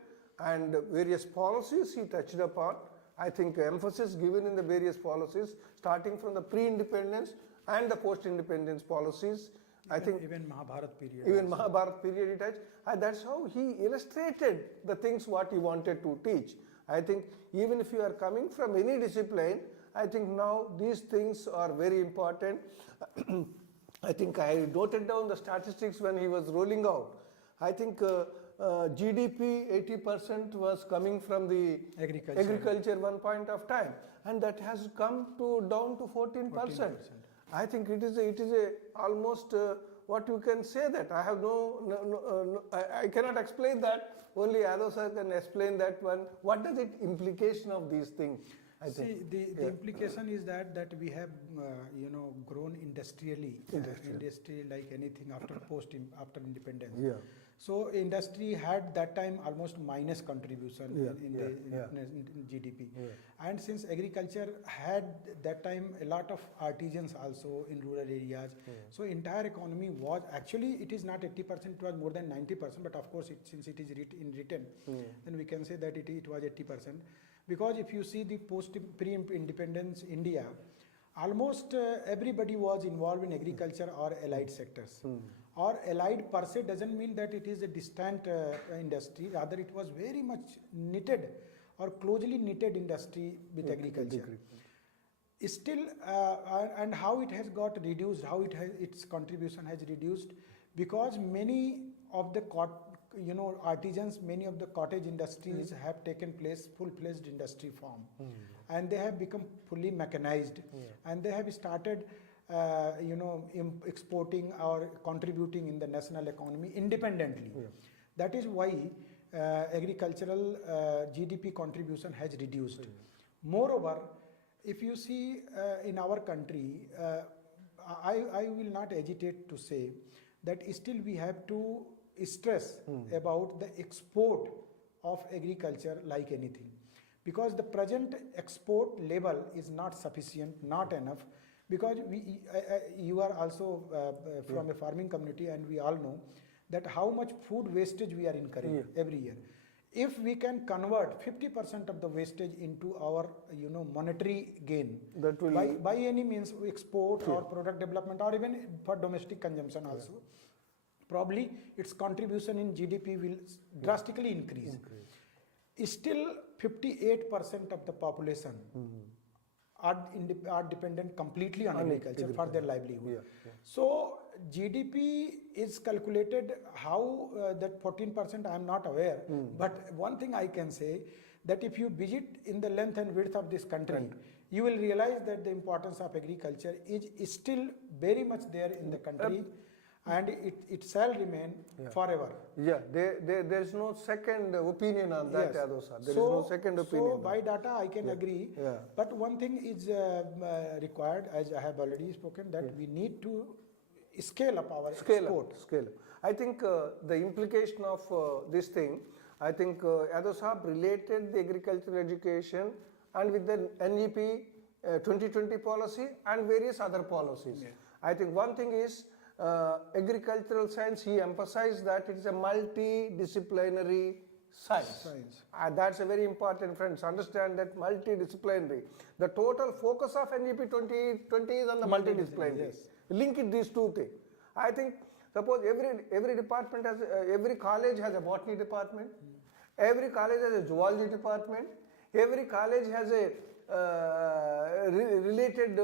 and various policies he touched upon. I think emphasis given in the various policies, starting from the pre-independence and the post-independence policies. I think even Mahabharat period. Even Mahabharat period he touched. And that's how he illustrated the things what he wanted to teach. I think even if you are coming from any discipline, I think now these things are very important. I think I noted down the statistics when he was rolling out. I think GDP 80% was coming from the agriculture one point of time, and that has come down to 14%. I think it is a almost what you can say that I have I cannot explain that. Only Yadav sir can explain that one. What is the implication of these things? The implication is that we have grown industrially like anything after independence. Yeah. So industry had that time almost minus contribution in GDP. Yeah. And since agriculture had that time a lot of artisans also in rural areas, so entire economy was actually, it is not 80%, it was more than 90%, but of course since it is written, then we can say that it was 80%. Because if you see the pre-independence India, almost everybody was involved in agriculture or allied sectors. Or allied per se doesn't mean that it is a distant industry, rather it was very much knitted or closely knitted industry with agriculture. Still, and how it has got reduced, how its contribution has reduced, because many of the artisans, many of the cottage industries have taken place, full-fledged industry form, and they have become fully mechanized, and they have started exporting or contributing in the national economy independently. That is why agricultural GDP contribution has reduced. Moreover, if you see in our country, I will not hesitate to say that still we have to stress about the export of agriculture like anything, because the present export level is not sufficient, not enough, because you are also from a farming community, and we all know that how much food wastage we are incurring every year. If we can convert 50% of the wastage into our monetary gain, that will by any means, export or product development, or even for domestic consumption also, probably its contribution in GDP will drastically increase. Still 58% of the population are dependent completely on agriculture for their livelihood. So GDP is calculated how that 14%, I am not aware, but one thing I can say, that if you visit in the length and width of this country, you will realize that the importance of agriculture is still very much there in the country, and it shall remain forever. There is no second opinion on that, Yadav sir. There is no second opinion. So by data I can agree, but one thing is required, as I have already spoken, that we need to scale up our export. Scale up. I think the implication of this thing, I think Yadav Sahab related the agricultural education and with the NEP 2020 policy and various other policies. I think one thing is agricultural science, he emphasized that it is a multidisciplinary science. And that's a very important, friends. Understand that multidisciplinary. The total focus of NEP-2020 is on the multidisciplinary. Yes. Link it these two things. I think, suppose every department has, every college has a botany department, every college has a zoology department, every college has a related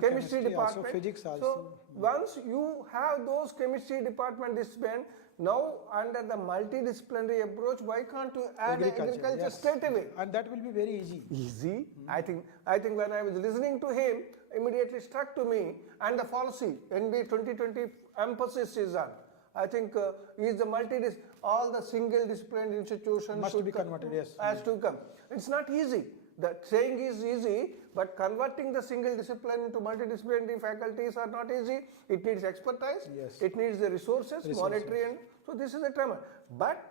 chemistry department, also, physics also. So once you have those chemistry department discipline, now under the multidisciplinary approach, why can't you add agriculture straight away? And that will be very easy. Easy. I think when I was listening to him, immediately struck to me, and the policy NB 2020 emphasis is on. I think is the all the single disciplined institutions Must be converted. Yes. Has to come. It's not easy. The saying is easy, but converting the single discipline into multidisciplinary faculties are not easy. It needs expertise. Yes. It needs the resources, monetary, and so this is a tremor. But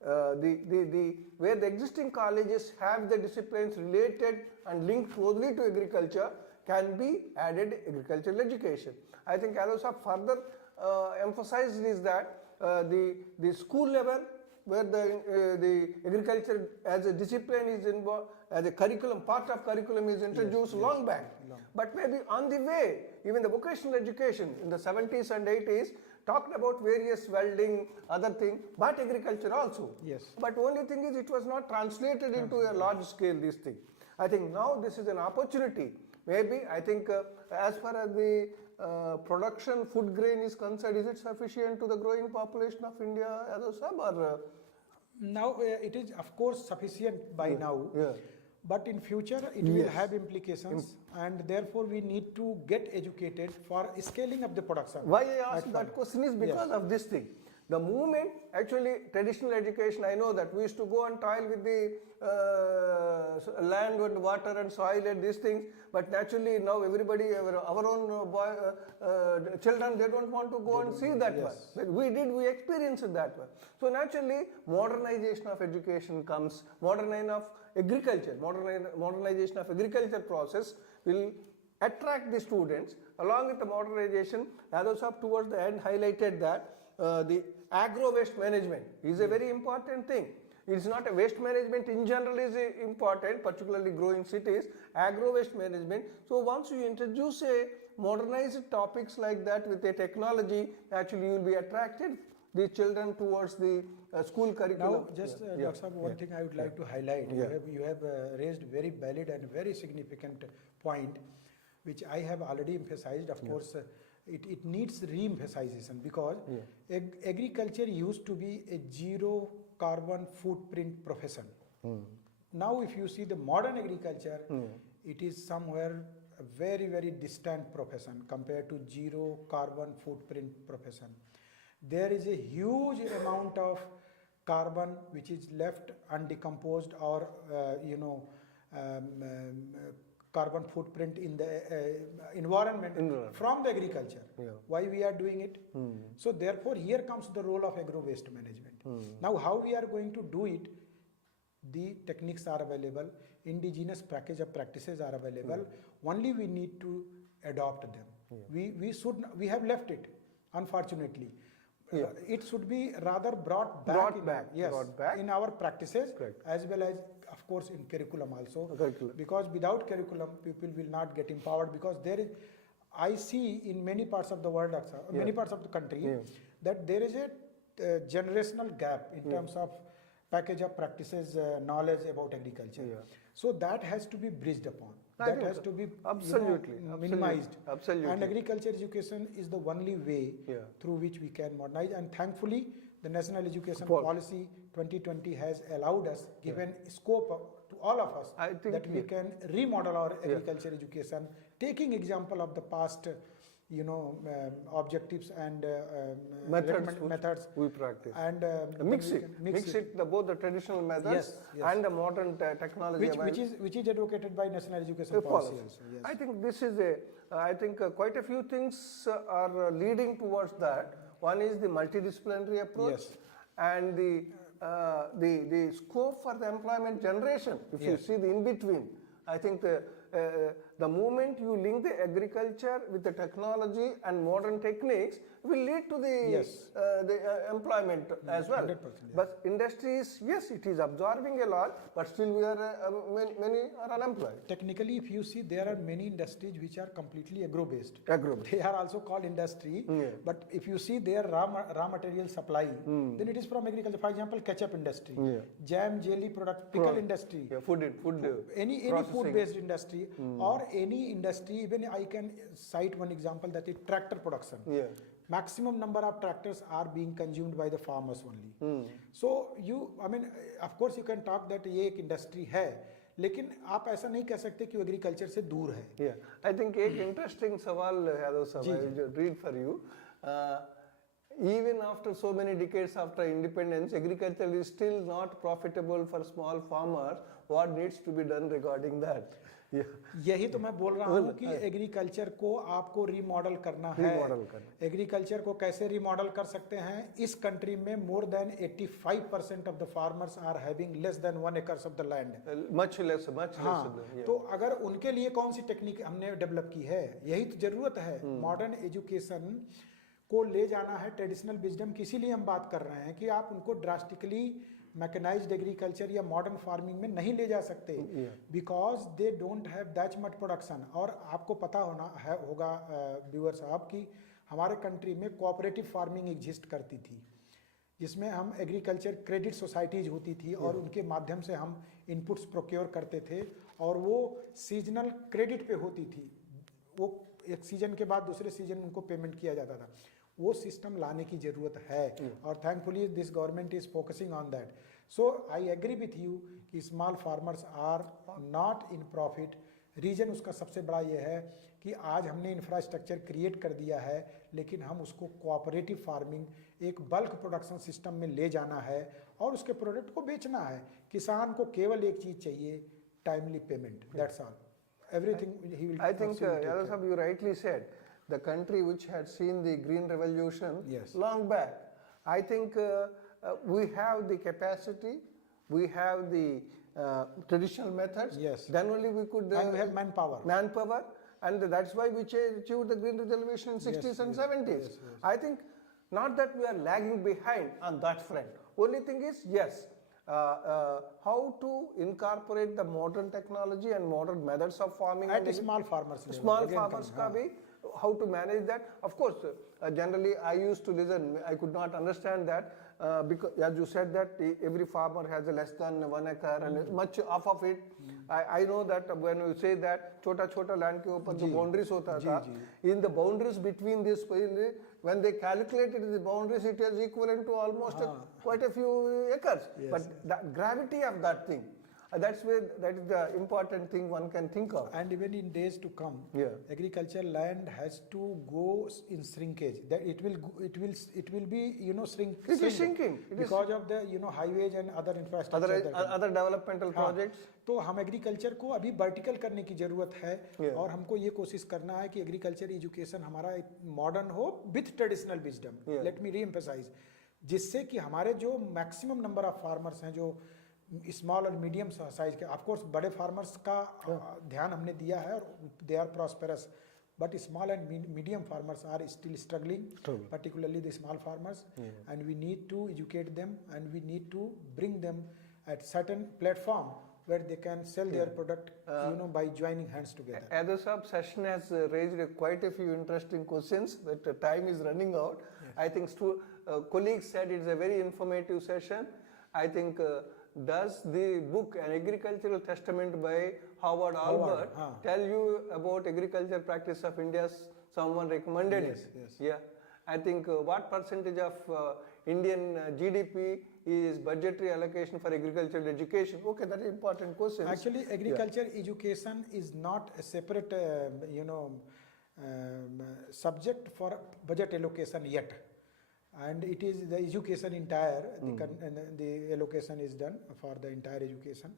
where the existing colleges have the disciplines related and linked closely to agriculture, can be added agricultural education. I think Yadav further emphasized is that the school level, where the agriculture as a discipline is involved, as a curriculum, part of curriculum is introduced long back. But maybe on the way, even the vocational education in the 70s and 80s talked about various welding, other things, but agriculture also. Yes. But only thing is it was not translated into a large scale, this thing. I think now this is an opportunity. Maybe, I think as far as the production food grain is concerned, is it sufficient to the growing population of India, or now it is of course sufficient by now, but in future it will have implications, and therefore we need to get educated for scaling up the production. Why I ask that question is because of this thing. The movement, actually traditional education, I know that we used to go and toil with the land and water and soil and these things, but naturally now everybody, our own children, they don't want to go and see that one. But we experienced that one. So naturally modernization of education comes, modernization of agriculture, modernization of agriculture process will attract the students. Along with the modernization, Yadav towards the end highlighted that the agro waste management is a very important thing. It's not a waste management in general is important, particularly growing cities, agro waste management. So once you introduce a modernized topics like that with a technology, actually you will be attracted the children towards the school curriculum. Now just Dr. one thing I would like to highlight, you have raised very valid and very significant point, which I have already emphasized. Of course, it needs re-emphasization, because agriculture used to be a zero carbon footprint profession. Now if you see the modern agriculture, it is somewhere a very, very distant profession compared to zero carbon footprint profession. There is a huge amount of carbon which is left undecomposed, or carbon footprint in the environment from the agriculture. Why we are doing it? So therefore here comes the role of agro waste management. Now how we are going to do it? The techniques are available, indigenous package of practices are available, only we need to adopt them. We have left it, unfortunately. It should be rather brought back in our practices, as well as of course in curriculum also, because without curriculum people will not get empowered, because there is, I see in many parts of the world, many parts of the country, that there is a generational gap in terms of package of practices, knowledge about agriculture. So that has to be bridged upon. That has to be minimized. And agriculture education is the only way through which we can modernize. And thankfully, the National Education Policy 2020 has allowed us, given scope to all of us, that we can remodel our agriculture education, taking example of the past objectives and methods we practice, and mix it both the traditional methods and the modern technology, which is advocated by National Education Policy also. I think this is I think quite a few things are leading towards that. One is the multidisciplinary approach, and the scope for the employment generation. If you see the in between, I think the moment you link the agriculture with the technology and modern techniques will lead to the employment as well. 100%, But industries, yes, it is absorbing a lot, but still we are many are unemployed. Technically, if you see, there are many industries which are completely agro-based. Agro-based. They are also called industry, but if you see their raw material supply, then it is from agriculture. For example, ketchup industry, jam, jelly product, pickle industry, Food any food-based industry, or any industry. Even I can cite one example, that is tractor production. Maximum number of tractors are being consumed by the farmers only. So I mean, of course you can talk that ये एक industry है, लेकिन आप ऐसा नहीं कह सकते कि agriculture से दूर है. I think एक interesting सवाल यादव साहब, I will read for you. Even after so many decades after independence, agriculture is still not profitable for small farmers. What needs to be done regarding that? यही तो मैं बोल रहा हूँ कि एग्रीकल्चर को आपको रीमॉडल करना है. एग्रीकल्चर को कैसे रीमॉडल कर सकते हैं? इस कंट्री में more than 85% of the farmers are having less than 1 acres of the land. Much less. तो अगर उनके लिए कौन सी टेक्निक हमने डेवलप की है? यही तो जरूरत है. मॉडर्न एजुकेशन को ले जाना है ट्रेडिशनल विजडम की. इसीलिए हम बात कर रहे हैं कि आप उनको ड्रास्टिकली मैकेनाइज्ड एग्रीकल्चर या मॉडर्न फार्मिंग में नहीं ले जा सकते, because they don't have that much production. और आपको पता होगा व्यूअर साहब कि हमारे कंट्री में कोऑपरेटिव फार्मिंग एग्जिस्ट करती थी, जिसमें हम एग्रीकल्चर क्रेडिट सोसाइटीज होती थी और उनके माध्यम से हम इनपुट्स प्रोक्योर करते थे, और वो सीजनल क्रेडिट पे होती थी. वो एक सीजन के बाद दूसरे सीजन उनको पेमेंट किया जाता था. वो सिस्टम लाने की जरूरत है, और thankfully this government is focusing on that. So I agree with you कि small farmers are not in profit. Reason उसका सबसे बड़ा ये है कि आज हमने इंफ्रास्ट्रक्चर क्रिएट कर दिया है, लेकिन हम उसको कोऑपरेटिव फार्मिंग, एक बल्क प्रोडक्शन सिस्टम में ले जाना है और उसके प्रोडक्ट को बेचना है. किसान को केवल एक चीज चाहिए, timely payment. That's all. Everything he will. I think Yadav, you rightly said, the country which had seen the green revolution long back, I think we have the capacity, we have the traditional methods. Then only we could. And we have manpower. And that's why we achieved the green revolution in 60s and 70s. I think not that we are lagging behind on that front. Only thing is, how to incorporate the modern technology and modern methods of farming at small farmers level. Small farmers ka bhi, how to manage that. Of course, generally I used to listen, I could not understand that, because as you said that every farmer has a less than 1 acre and much of it. I know that when you say that छोटा land के ऊपर जो boundaries होता था, in the boundaries between this, when they calculated the boundaries, it is equivalent to almost quite a few acres. But the gravity of that thing, that is the important thing one can think of. And even in days to come, agriculture land has to go in shrinkage. That it will be It is shrinking because of the highways and other infrastructure, other developmental projects. तो हम agriculture को अभी vertical करने की जरूरत है, और हमको ये कोशिश करना है कि एग्रीकल्चर एजुकेशन हमारा मॉडर्न हो with traditional wisdom. Let me री एम्फसाइज, जिससे कि हमारे जो मैक्सिमम नंबर ऑफ फार्मर्स हैं, जो स्मॉल और मीडियम साइज के, ऑफ कोर्स बड़े फार्मर्स का ध्यान हमने दिया है और they are prosperous, but small and medium farmers are still struggling, particularly the small farmers, and we need to educate them and we need to bring them at certain platform where they can sell their product, by joining hands together. Yadav sahab, session has raised quite a few interesting questions, but time is running out. I think colleagues said it's a very informative session. I think does the book An Agricultural Testament by Howard Albert tell you about agriculture practice of India? Someone recommended it. Yeah. I think what percentage of Indian GDP is budgetary allocation for agricultural education? Okay, that is important question. Actually, agriculture education is not a separate, subject for budget allocation yet. And it is the education entire, the allocation is done for the entire education.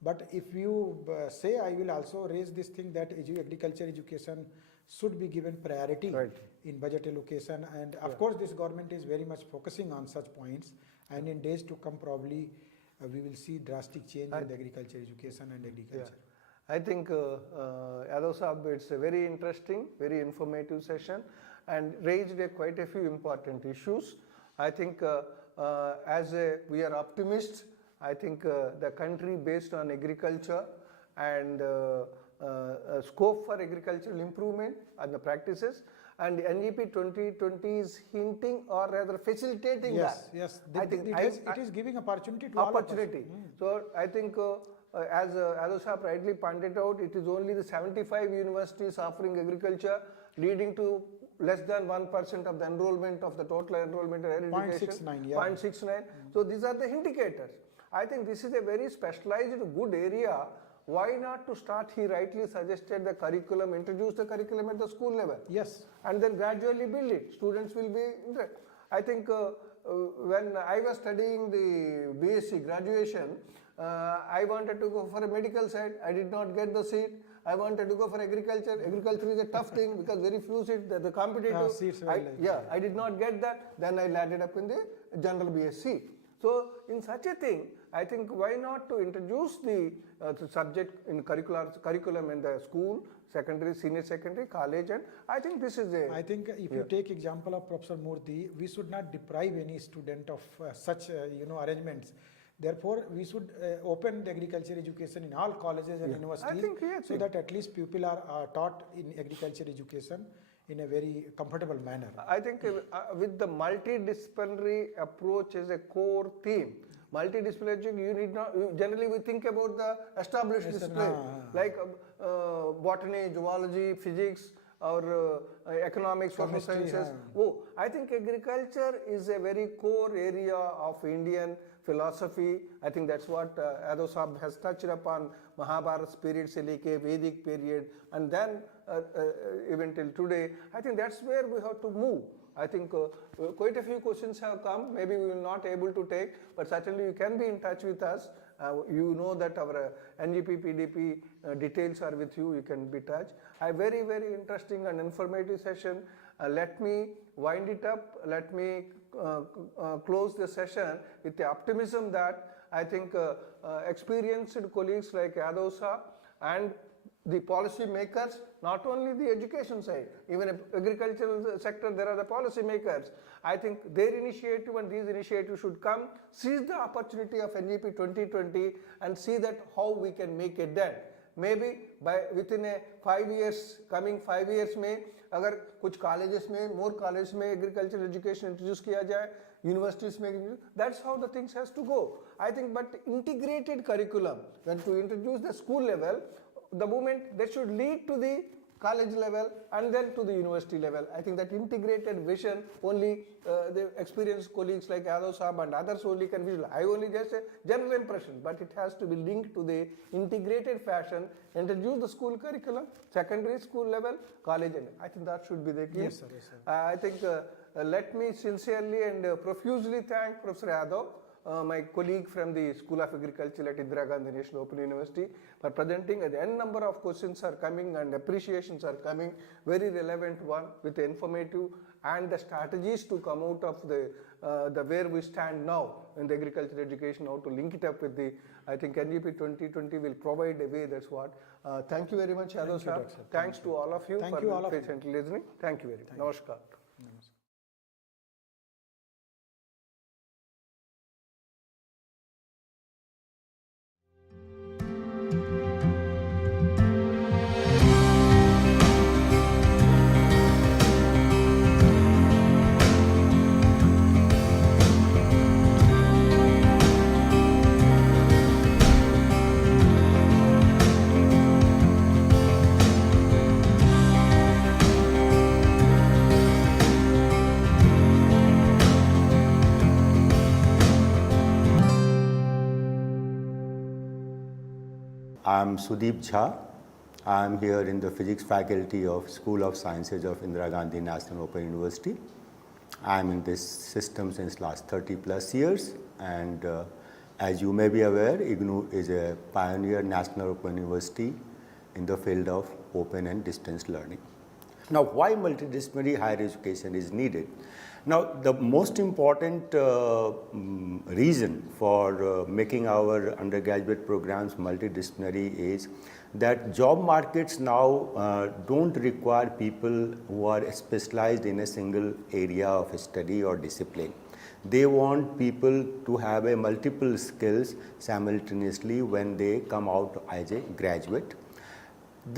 But if you say, I will also raise this thing that agriculture education should be given priority in budget allocation. And of course, this government is very much focusing on such points. And in days to come, probably we will see drastic change in the agriculture education and agriculture. I think Yadav Sahab, it's a very interesting, very informative session and raised quite a few important issues. I think we are optimists. I think the country based on agriculture and scope for agricultural improvement and the practices, and NEP 2020 is hinting or rather facilitating Yes, that. yes. I think It is giving opportunity to all of us. opportunity. So I think as Yadav Sahab rightly pointed out, it is only the 75 universities offering agriculture, leading to less than 1% of the enrollment of the total enrollment in higher education. 0.69, yeah. 0.69. So these are the indicators. I think this is a very specialized, good area. Why not to start? He rightly suggested the curriculum, introduce the curriculum at the school level. Yes. And then gradually build it. Students will be interested. I think when I was studying the BSc graduation, I wanted to go for a medical side. I did not get the seat. I wanted to go for agriculture. Agriculture is a tough thing because very few seats, the competitive. Seats I did not get that. Then I landed up in the general BSc. So in such a thing, I think why not to introduce the subject in curriculum in the school, secondary, senior secondary, college, and I think this is a. I think if you take example of Professor Murthy, we should not deprive any student of such arrangements. Therefore, we should open the agriculture education in all colleges and universities, I think, yes, so that at least people are taught in agriculture education in a very comfortable manner. I think with the multidisciplinary approach as a core theme, multidisciplinary, you need not, generally we think about the established discipline, like botany, zoology, physics, or economics, social sciences. I think agriculture is a very core area of Indian philosophy. I think that's what Yadav Sahab has touched upon, Mahabharata period se leke Vedic period, and then even till today. I think that's where we have to move. I think quite a few questions have come. Maybe we will not able to take, but certainly you can be in touch with us. You know that our NGP, PDP details are with you. You can be in touch. A very, very interesting and informative session. Let me wind it up. Let me close the session with the optimism that I think experienced colleagues like Yadav Sahab and the policy makers, not only the education side, even agricultural sector, there are the policy makers. I think their initiative and these initiatives should come, seize the opportunity of NEP 2020 and see that how we can make a dent. Maybe within a 5 years, coming 5 years में अगर कुछ colleges में, more colleges में agricultural education introduce किया जाए, universities में, that's how the things has to go. I think, but integrated curriculum, when to introduce the school level, the moment that should lead to the college level and then to the university level. I think that integrated vision only the experienced colleagues like Yadav Sahab and others only can visualize. I only just a general impression, but it has to be linked to the integrated fashion, introduce the school curriculum, secondary school level, college, and I think that should be the case. Yes, sir. Yes, sir. I think let me sincerely and profusely thank Professor Yadav, my colleague from the School of Agriculture at Indira Gandhi National Open University, for presenting. An n number of questions are coming and appreciations are coming, very relevant one with informative and the strategies to come out of the where we stand now in the agriculture education, how to link it up with the, I think NEP 2020 will provide a way, that's what. Thank you very much, Yadav Sahab. Thanks to all of you for patiently listening. Thank you very much. Namaskar. I'm Sudeep Jha. I'm here in the physics faculty of School of Sciences of Indira Gandhi National Open University. I'm in this system since last 30 plus years, and as you may be aware, IGNOU is a pioneer national open university in the field of open and distance learning. Now, why multidisciplinary higher education is needed? Now, the most important reason for making our undergraduate programs multidisciplinary is that job markets now don't require people who are specialized in a single area of study or discipline. They want people to have a multiple skills simultaneously when they come out as a graduate.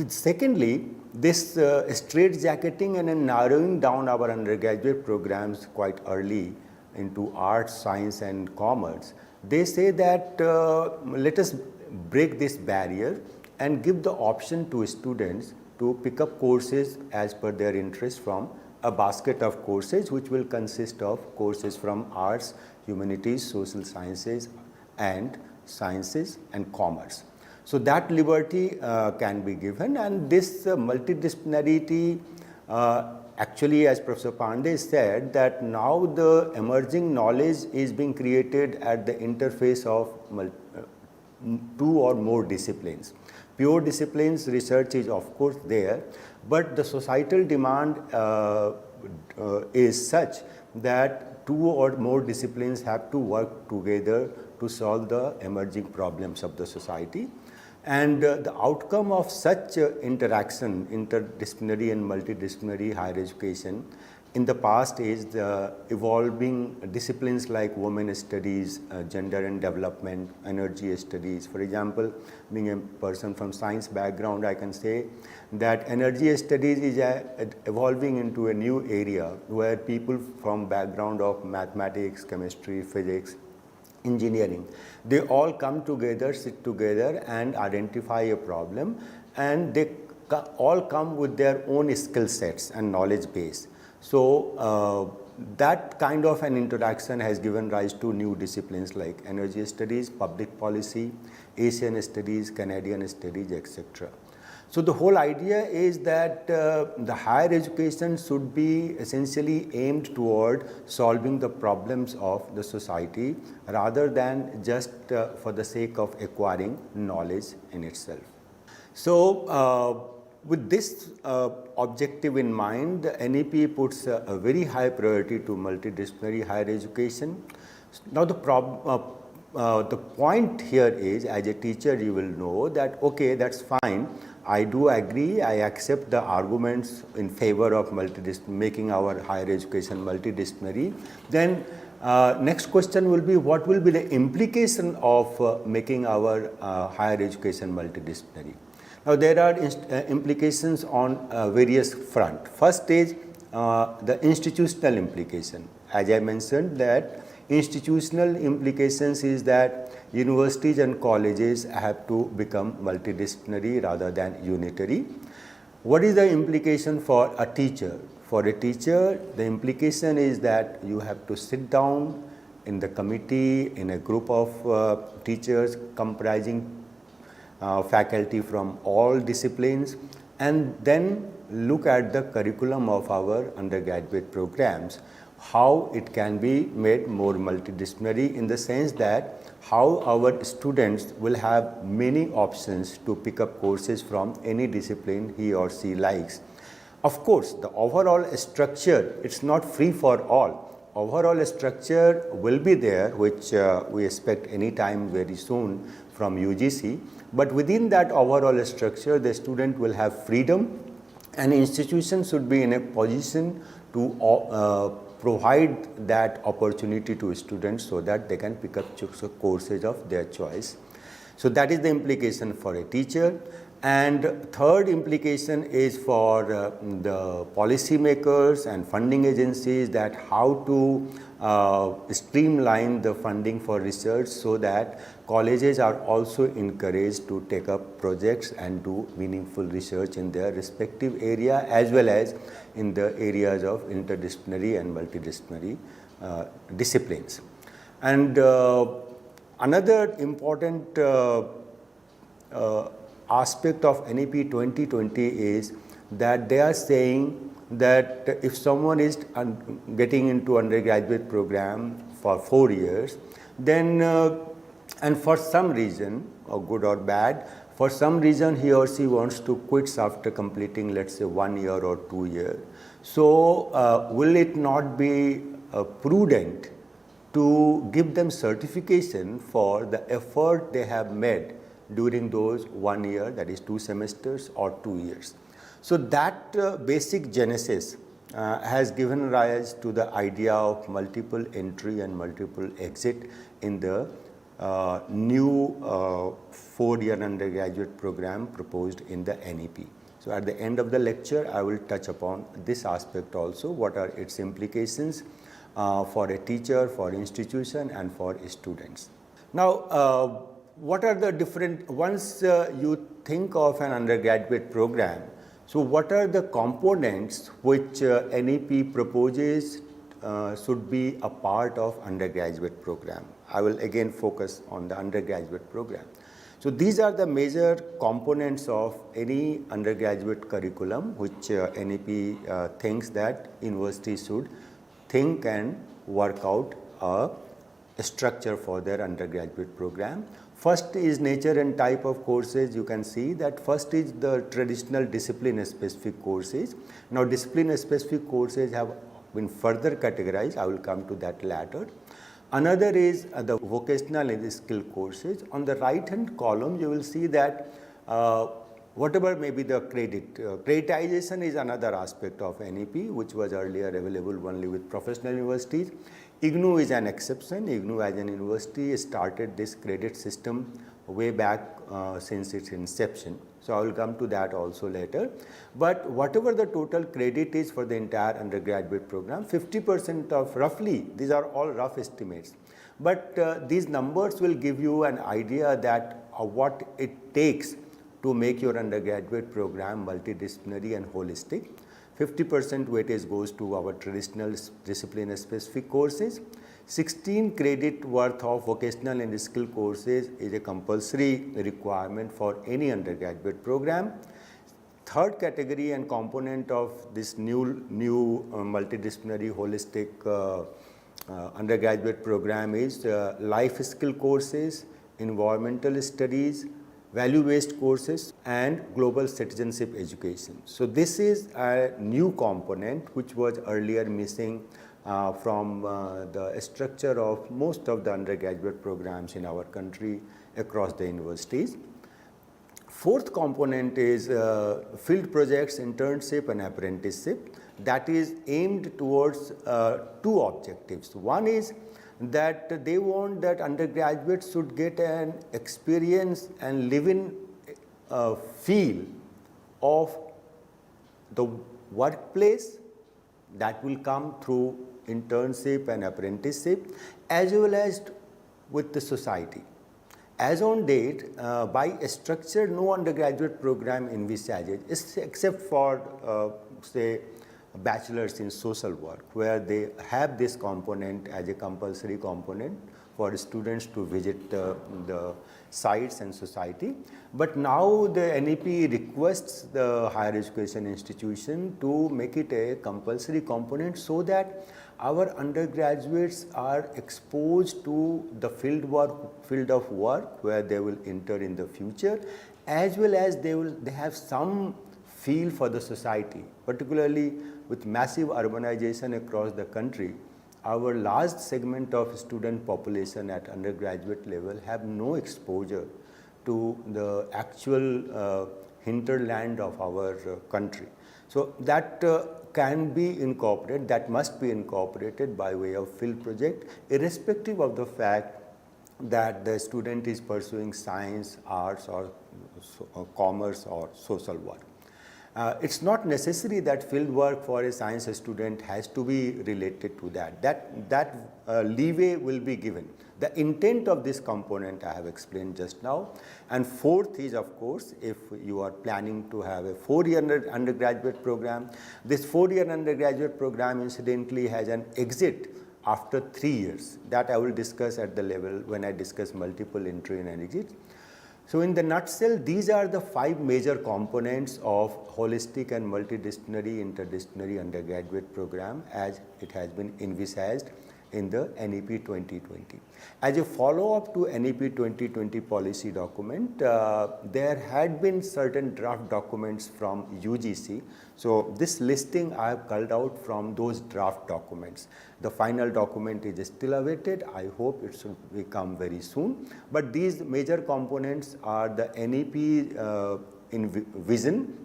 Secondly, this straitjacketing and narrowing down our undergraduate programs quite early into arts, science and commerce, they say that let us break this barrier and give the option to students to pick up courses as per their interest from a basket of courses which will consist of courses from arts, humanities, social sciences and commerce. So that liberty can be given, and this multidisciplinarity actually, as Professor Pandey said, that now the emerging knowledge is being created at the interface of two or more disciplines. Pure disciplines research is of course there, but the societal demand is such that two or more disciplines have to work together to solve the emerging problems of the society. And the outcome of such interaction, interdisciplinary and multidisciplinary higher education, in the past is the evolving disciplines like women studies, gender and development, energy studies. For example, being a person from science background, I can say that energy studies is evolving into a new area where people from background of mathematics, chemistry, physics, engineering, they all come together, sit together and identify a problem, and they all come with their own skill sets and knowledge base. So that kind of an interaction has given rise to new disciplines like energy studies, public policy, Asian studies, Canadian studies, etc. So the whole idea is that the higher education should be essentially aimed toward solving the problems of the society rather than just for the sake of acquiring knowledge in itself. So with this objective in mind, the NEP puts a very high priority to multidisciplinary higher education. Now the point here is, as a teacher you will know that okay, that's fine, I do agree, I accept the arguments in favor of making our higher education multidisciplinary. Then next question will be, what will be the implication of making our higher education multidisciplinary? Now there are implications on various fronts. First is the institutional implication. As I mentioned, that institutional implications is that universities and colleges have to become multidisciplinary rather than unitary. What is the implication for a teacher? For a teacher, the implication is that you have to sit down in the committee in a group of teachers comprising faculty from all disciplines, and then look at the curriculum of our undergraduate programs, how it can be made more multidisciplinary in the sense that how our students will have many options to pick up courses from any discipline he or she likes. Of course, the overall structure, it's not free for all. Overall structure will be there, which we expect any time very soon from UGC. But within that overall structure, the student will have freedom, and institutions should be in a position to provide that opportunity to students so that they can pick up courses of their choice. So that is the implication for a teacher. And third implication is for the policymakers and funding agencies, that how to streamline the funding for research so that colleges are also encouraged to take up projects and do meaningful research in their respective area as well as in the areas of interdisciplinary and multidisciplinary disciplines. And another important aspect of NEP 2020 is that they are saying that if someone is getting into undergraduate program for 4 years, then and for some reason, or good or bad, for some reason he or she wants to quit after completing, let's say, 1 year or 2 years. So will it not be prudent to give them certification for the effort they have made during those 1 year, that is 2 semesters or 2 years. So that basic genesis has given rise to the idea of multiple entry and multiple exit in the new 4-year undergraduate program proposed in the NEP. So at the end of the lecture, I will touch upon this aspect also, what are its implications for a teacher, for institution and for students. Now, what are the different, once you think of an undergraduate program, so what are the components which NEP proposes should be a part of undergraduate program? I will again focus on the undergraduate program. So these are the major components of any undergraduate curriculum which NEP thinks that universities should think and work out a structure for their undergraduate program. First is nature and type of courses. You can see that first is the traditional discipline-specific courses. Now, discipline-specific courses have been further categorized. I will come to that later. Another is the vocational and skill courses. On the right-hand column, you will see that whatever may be the credit, creditization is another aspect of NEP, which was earlier available only with professional universities. IGNOU is an exception. IGNOU as an university started this credit system way back since its inception. So I will come to that also later. But whatever the total credit is for the entire undergraduate program, 50% of roughly, these are all rough estimates, but these numbers will give you an idea that what it takes to make your undergraduate program multidisciplinary and holistic. 50% weightage goes to our traditional discipline-specific courses. 16 credit worth of vocational and skill courses is a compulsory requirement for any undergraduate program. Third category and component of this new multidisciplinary holistic undergraduate program is life skill courses, environmental studies, value-based courses and global citizenship education. So this is a new component which was earlier missing from the structure of most of the undergraduate programs in our country across the universities. Fourth component is field projects, internship and apprenticeship that is aimed towards two objectives. One is that they want that undergraduates should get an experience and live-in feel of the workplace that will come through internship and apprenticeship as well as with the society. As on date, by structure, no undergraduate program envisages, except for say bachelors in social work, where they have this component as a compulsory component for students to visit the sites and society. But now the NEP requests the higher education institution to make it a compulsory component so that our undergraduates are exposed to the field of work where they will enter in the future, as well as they have some feel for the society, particularly with massive urbanization across the country. Our large segment of student population at undergraduate level have no exposure to the actual hinterland of our country. So that can be incorporated, that must be incorporated by way of field project, irrespective of the fact that the student is pursuing science, arts or commerce or social work. It's not necessary that field work for a science student has to be related to that. That leeway will be given. The intent of this component I have explained just now. And fourth is, of course, if you are planning to have a 4-year undergraduate program, this 4-year undergraduate program incidentally has an exit after 3 years. That I will discuss at the level when I discuss multiple entry and exit. So in the nutshell, these are the 5 major components of holistic and multidisciplinary, interdisciplinary undergraduate program as it has been envisaged in the NEP 2020. As a follow-up to NEP 2020 policy document, there had been certain draft documents from UGC. So this listing I have culled out from those draft documents. The final document is still awaited. I hope it should come very soon. But these major components are the NEP in vision,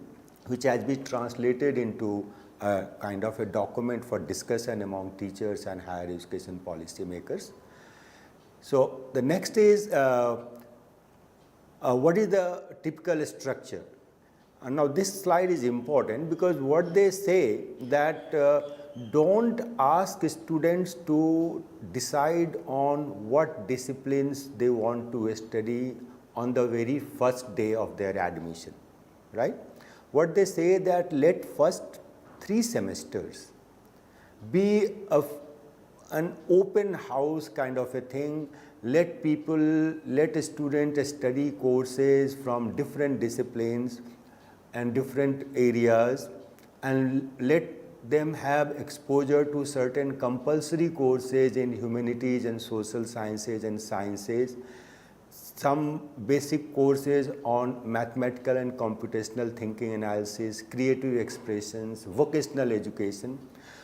which has been translated into a kind of a document for discussion among teachers and higher education policy makers. So the next is what is the typical structure? And now this slide is important because what they say that don't ask students to decide on what disciplines they want to study on the very first day of their admission, right? What they say that let first 3 semesters be an open house kind of a thing. Let students study courses from different disciplines and different areas, and let them have exposure to certain compulsory courses in humanities and social sciences and sciences, some basic courses on mathematical and computational thinking analysis, creative expressions, vocational education.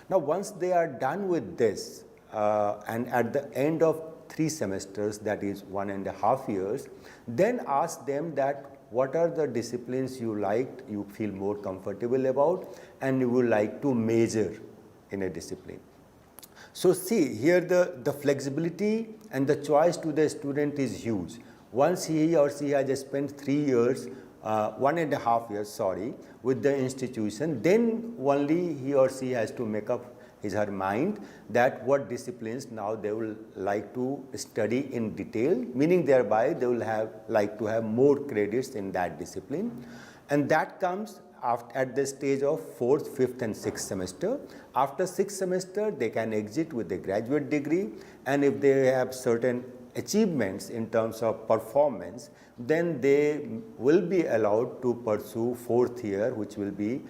Now once they are done with this, and at the end of 3 semesters, that is 1.5 years, then ask them that what are the disciplines you liked, you feel more comfortable about, and you would like to major in a discipline. So see, here the flexibility and the choice to the student is huge. Once he or she has spent 3 years, 1.5 years, sorry, with the institution, then only he or she has to make up his or her mind that what disciplines now they will like to study in detail, meaning thereby they will like to have more credits in that discipline. And that comes at the stage of 4th, 5th and 6th semester. After 6th semester, they can exit with a graduate degree, and if they have certain achievements in terms of performance, then they will be allowed to pursue 4th year, which will be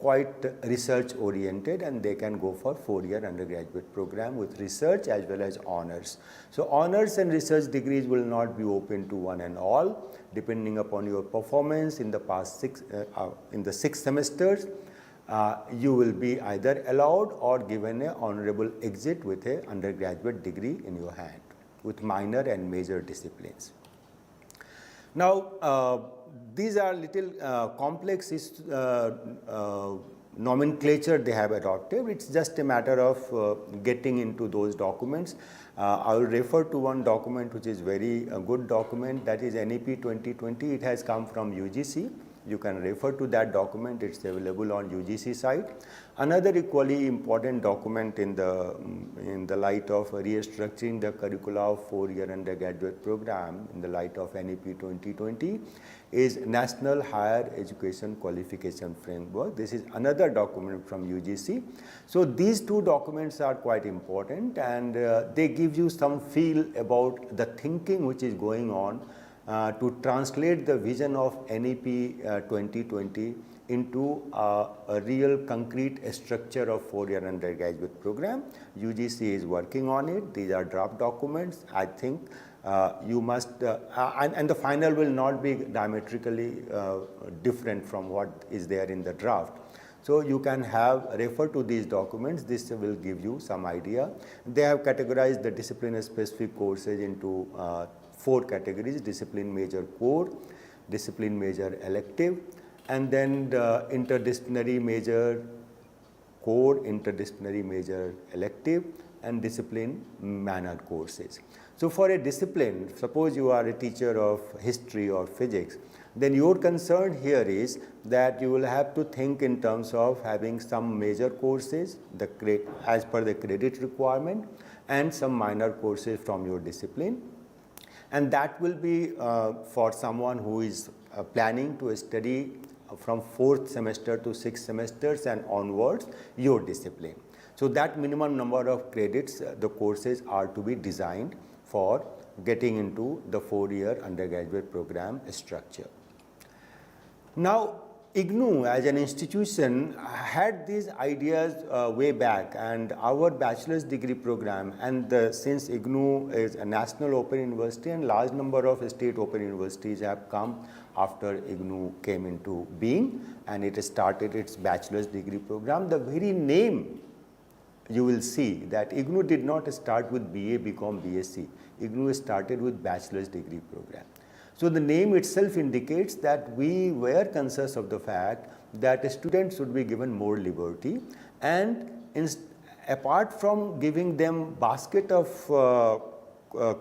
quite research oriented, and they can go for 4-year undergraduate program with research as well as honors. So honors and research degrees will not be open to one and all, depending upon your performance in the past in the 6 semesters. You will be either allowed or given an honorable exit with an undergraduate degree in your hand with minor and major disciplines. Now, these are little complex nomenclature they have adopted. It's just a matter of getting into those documents. I will refer to one document which is very good document, that is NEP 2020. It has come from UGC. You can refer to that document. It's available on UGC site. Another equally important document in the light of restructuring the curricula of 4-year undergraduate program in the light of NEP 2020 is National Higher Education Qualification Framework. This is another document from UGC. So these 2 documents are quite important, and they give you some feel about the thinking which is going on to translate the vision of NEP 2020 into a real concrete structure of 4-year undergraduate program. UGC is working on it. These are draft documents. I think you must, and the final will not be diametrically different from what is there in the draft. So you can refer to these documents. This will give you some idea. They have categorized the discipline-specific courses into 4 categories: discipline major core, discipline major elective, and then the interdisciplinary major core, interdisciplinary major elective, and discipline minor courses. So for a discipline, suppose you are a teacher of history or physics, then your concern here is that you will have to think in terms of having some major courses as per the credit requirement and some minor courses from your discipline. And that will be for someone who is planning to study from 4th semester to 6th semesters and onwards your discipline. So that minimum number of credits, the courses are to be designed for getting into the 4-year undergraduate program structure. Now, IGNOU as an institution had these ideas way back, and our bachelor's degree program, and since IGNOU is a national open university and large number of state open universities have come after IGNOU came into being and it started its bachelor's degree program, the very name you will see that IGNOU did not start with BA, BCom, BSc. IGNOU started with bachelor's degree program. So the name itself indicates that we were conscious of the fact that students should be given more liberty, and apart from giving them basket of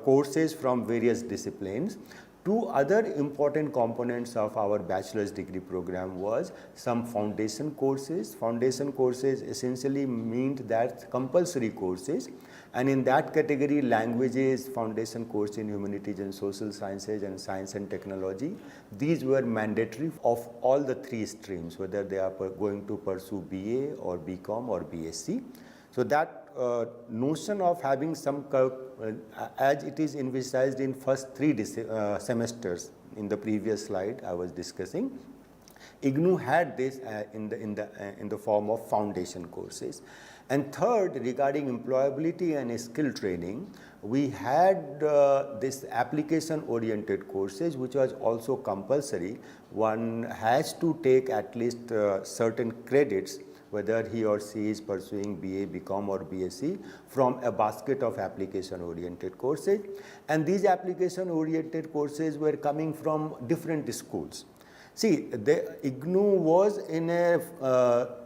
courses from various disciplines, two other important components of our bachelor's degree program was some foundation courses. Foundation courses essentially meant that compulsory courses, and in that category languages, foundation course in humanities and social sciences and science and technology. These were mandatory of all the three streams, whether they are going to pursue BA or BCom or BSc. So that notion of having some, as it is envisaged in first three semesters in the previous slide I was discussing, IGNOU had this in the form of foundation courses. And third, regarding employability and skill training, we had this application-oriented courses, which was also compulsory. One has to take at least certain credits, whether he or she is pursuing BA, BCom or BSc, from a basket of application-oriented courses. And these application-oriented courses were coming from different schools. See, the IGNOU was in a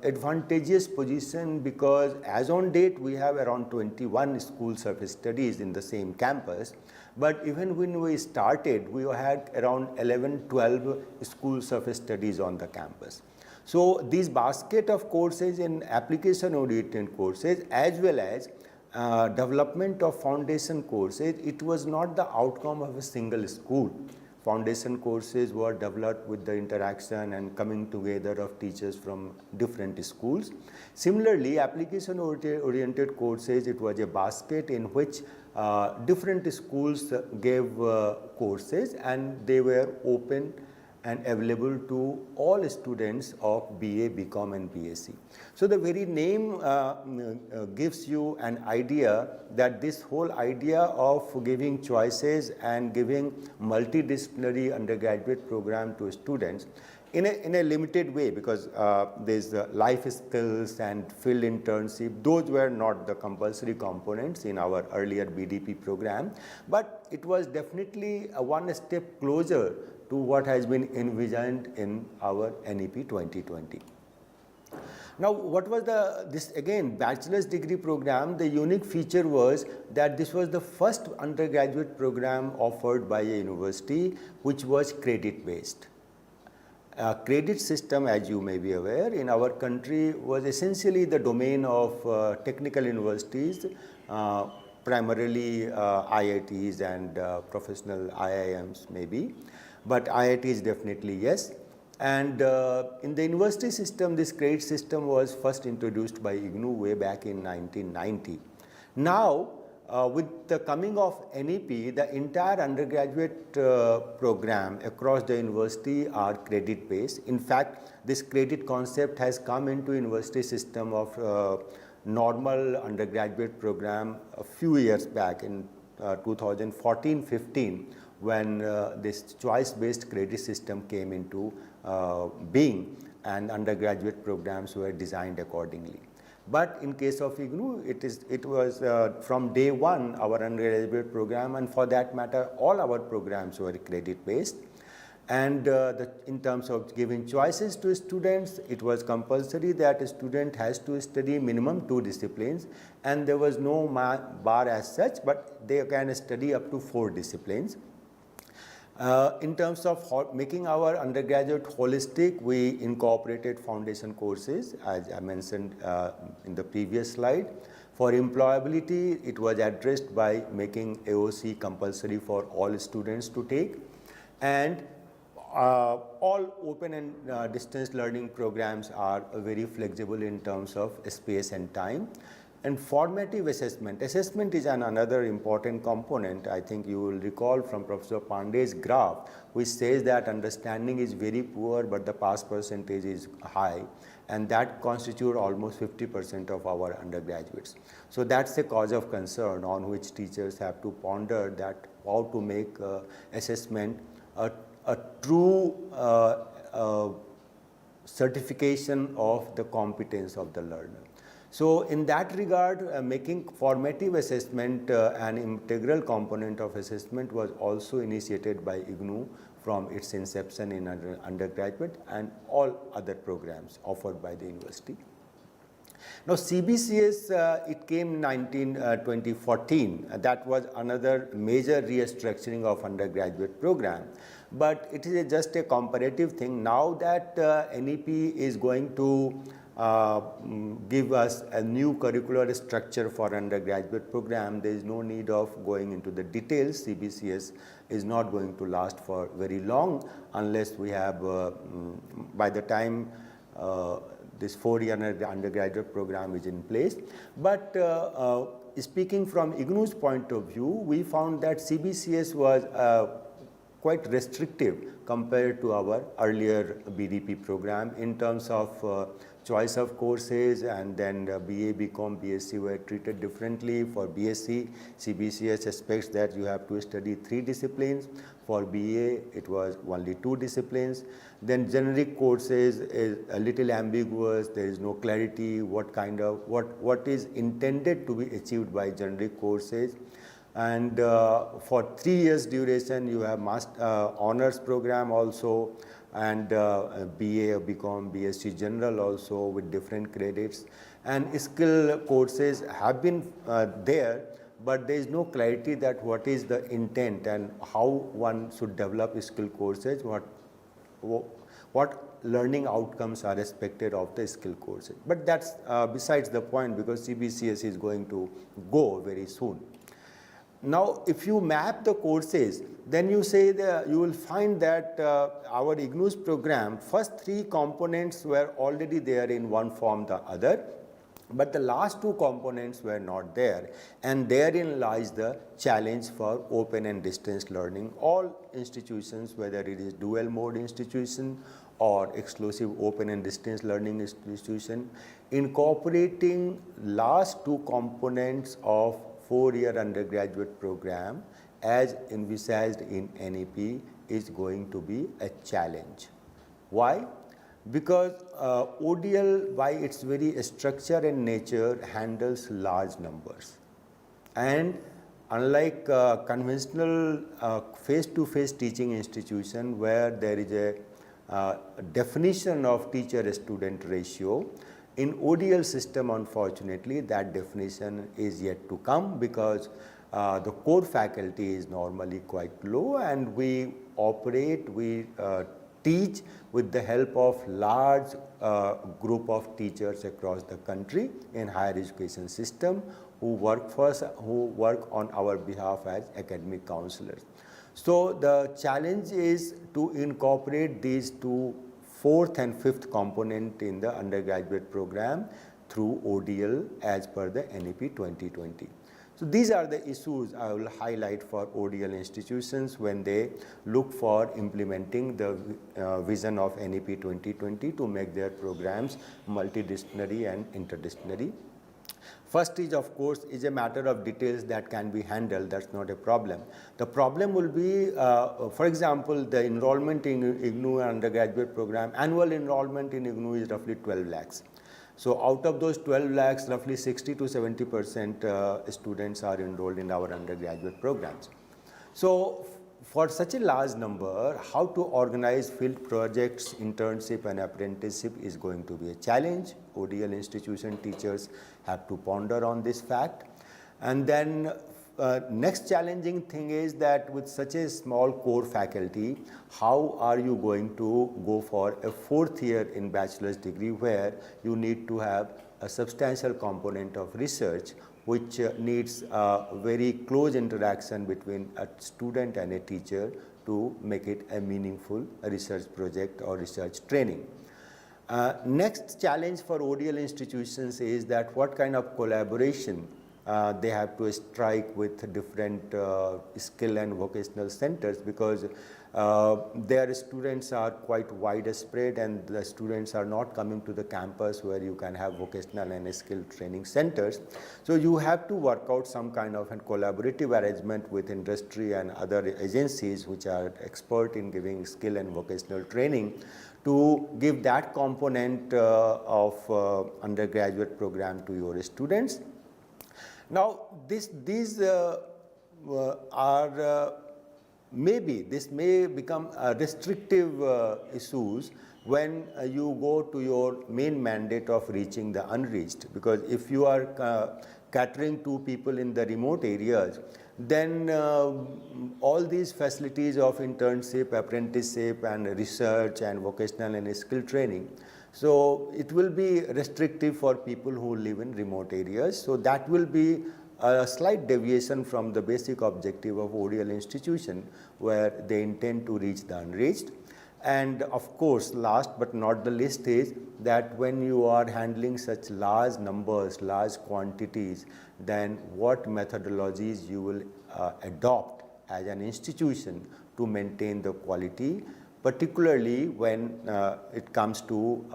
advantageous position because as on date we have around 21 schools of studies in the same campus, but even when we started we had around 11-12 schools of studies on the campus. So these basket of courses in application-oriented courses as well as development of foundation courses, it was not the outcome of a single school. Foundation courses were developed with the interaction and coming together of teachers from different schools. Similarly, application-oriented courses, it was a basket in which different schools gave courses, and they were open and available to all students of BA, BCom and BSc. So the very name gives you an idea that this whole idea of giving choices and giving multidisciplinary undergraduate program to students in a limited way, because there's life skills and field internship, those were not the compulsory components in our earlier BDP program, but it was definitely one step closer to what has been envisioned in our NEP-2020. Now, what was this again bachelor's degree program? The unique feature was that this was the first undergraduate program offered by a university which was credit based. Credit system, as you may be aware, in our country was essentially the domain of technical universities, primarily IITs and professional IIMs maybe. But IITs definitely yes. And in the university system, this credit system was first introduced by IGNOU way back in 1990. Now, with the coming of NEP, the entire undergraduate program across the university are credit based. In fact, this credit concept has come into university system of normal undergraduate program a few years back in 2014-15. When this choice-based credit system came into being, and undergraduate programs were designed accordingly. But in case of IGNOU, it was from day one our undergraduate program, and for that matter all our programs were credit-based. And in terms of giving choices to students, it was compulsory that a student has to study minimum 2 disciplines, and there was no bar as such, but they can study up to 4 disciplines. In terms of making our undergraduate holistic, we incorporated foundation courses, as I mentioned in the previous slide. For employability, it was addressed by making AOC compulsory for all students to take, and all open and distance learning programs are very flexible in terms of space and time. And formative assessment. Assessment is another important component. I think you will recall from Professor Pandey's graph, which says that understanding is very poor, but the pass percentage is high, and that constitutes almost 50% of our undergraduates. So that's a cause of concern on which teachers have to ponder that how to make assessment a true certification of the competence of the learner. So in that regard, making formative assessment an integral component of assessment was also initiated by IGNOU from its inception in undergraduate and all other programs offered by the university. Now CBCS, it came 2014. That was another major restructuring of undergraduate program. But it is just a comparative thing. Now that NEP is going to give us a new curricular structure for undergraduate program, there is no need of going into the details. CBCS is not going to last for very long unless we have, by the time this 4-year undergraduate program is in place. But speaking from IGNOU's point of view, we found that CBCS was quite restrictive compared to our earlier BDP program in terms of choice of courses, and then BA, BCom, BSc were treated differently. For BSc, CBCS expects that you have to study 3 disciplines. For BA, it was only 2 disciplines. Then generic courses is a little ambiguous. There is no clarity what is intended to be achieved by generic courses. And for 3 years duration, you have honors program also, and BA, BCom, BSc General also with different credits. And skill courses have been there, but there is no clarity that what is the intent and how one should develop skill courses, what learning outcomes are expected of the skill courses. But that's besides the point, because CBCS is going to go very soon. Now, if you map the courses, then you say that you will find that our IGNOU's program, first 3 components were already there in one form or the other, but the last 2 components were not there, and therein lies the challenge for open and distance learning. All institutions, whether it is dual mode institution or exclusive open and distance learning institution, incorporating last 2 components of 4-year undergraduate program as envisaged in NEP is going to be a challenge. Why? Because ODL, by its very structure and nature, handles large numbers. And unlike conventional face-to-face teaching institution where there is a definition of teacher-student ratio, in ODL system, unfortunately, that definition is yet to come, because the core faculty is normally quite low, and we teach with the help of large group of teachers across the country in higher education system who work on our behalf as academic counselors. So the challenge is to incorporate these 2 4th and 5th component in the undergraduate program through ODL as per the NEP 2020. So these are the issues I will highlight for ODL institutions when they look for implementing the vision of NEP 2020 to make their programs multidisciplinary and interdisciplinary. First is, of course, is a matter of details that can be handled. That's not a problem. The problem will be, for example, the enrollment in IGNOU undergraduate program, annual enrollment in IGNOU is roughly 12 lakhs. So out of those 12 lakhs, roughly 60 to 70% students are enrolled in our undergraduate programs. So for such a large number, how to organize field projects, internship and apprenticeship is going to be a challenge. ODL institution teachers have to ponder on this fact. And then next challenging thing is that with such a small core faculty, how are you going to go for a 4th year in bachelor's degree where you need to have a substantial component of research, which needs very close interaction between a student and a teacher to make it a meaningful research project or research training. Next challenge for ODL institutions is that what kind of collaboration they have to strike with different skill and vocational centers, because their students are quite widespread and the students are not coming to the campus where you can have vocational and skill training centers. So you have to work out some kind of a collaborative arrangement with industry and other agencies which are expert in giving skill and vocational training to give that component of undergraduate program to your students. Now, these are maybe this may become restrictive issues when you go to your main mandate of reaching the unreached, because if you are catering to people in the remote areas, then all these facilities of internship, apprenticeship and research and vocational and skill training, so it will be restrictive for people who live in remote areas. So that will be a slight deviation from the basic objective of ODL institution, where they intend to reach the unreached. And of course, last but not the least is that when you are handling such large numbers, large quantities, then what methodologies you will adopt as an institution to maintain the quality, particularly when it comes to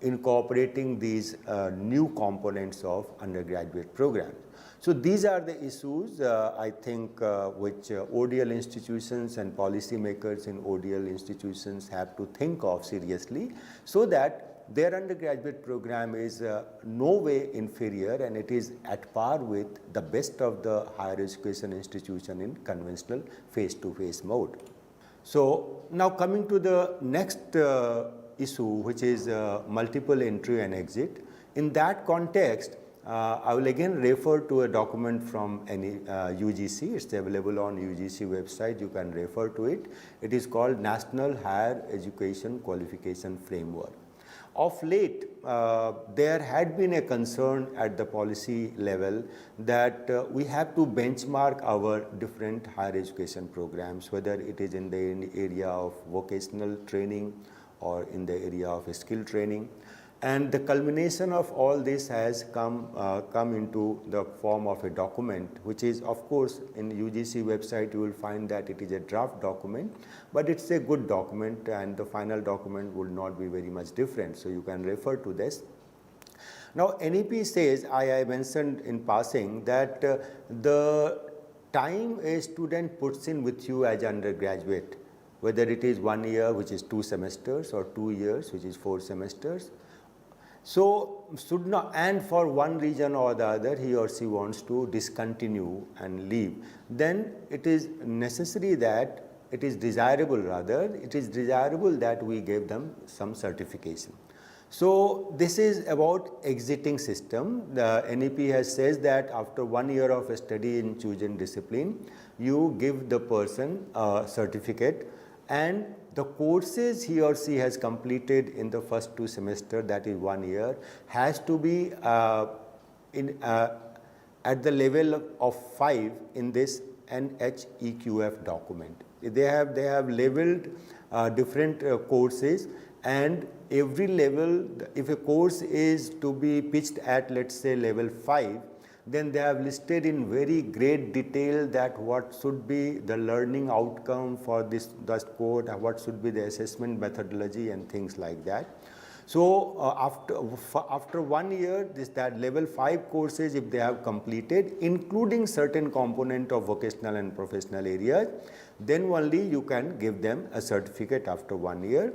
incorporating these new components of undergraduate programs. So these are the issues I think which ODL institutions and policymakers in ODL institutions have to think of seriously, so that their undergraduate program is no way inferior and it is at par with the best of the higher education institution in conventional face-to-face mode. So now coming to the next issue, which is multiple entry and exit. In that context, I will again refer to a document from UGC. It's available on UGC website. You can refer to it. It is called National Higher Education Qualification Framework. Of late, there had been a concern at the policy level that we have to benchmark our different higher education programs, whether it is in the area of vocational training or in the area of skill training. And the culmination of all this has come into the form of a document, which is, of course, in UGC website you will find that it is a draft document, but it's a good document and the final document would not be very much different. So you can refer to this. Now, NEP says, I mentioned in passing, that the time a student puts in with you as undergraduate, whether it is 1 year, which is 2 semesters, or 2 years, which is 4 semesters, so should not, and for one reason or the other he or she wants to discontinue and leave, then it is necessary that it is desirable that we give them some certification. So this is about exiting system. The NEP has says that after 1 year of study in chosen discipline, you give the person a certificate, and the courses he or she has completed in the first 2 semesters, that is 1 year, has to be at the level of 5 in this NHEQF document. They have labeled different courses, and every level, if a course is to be pitched at, let's say, level 5, then they have listed in very great detail that what should be the learning outcome for this course, what should be the assessment methodology and things like that. So after 1 year, that level 5 courses, if they have completed, including certain component of vocational and professional areas, then only you can give them a certificate after 1 year.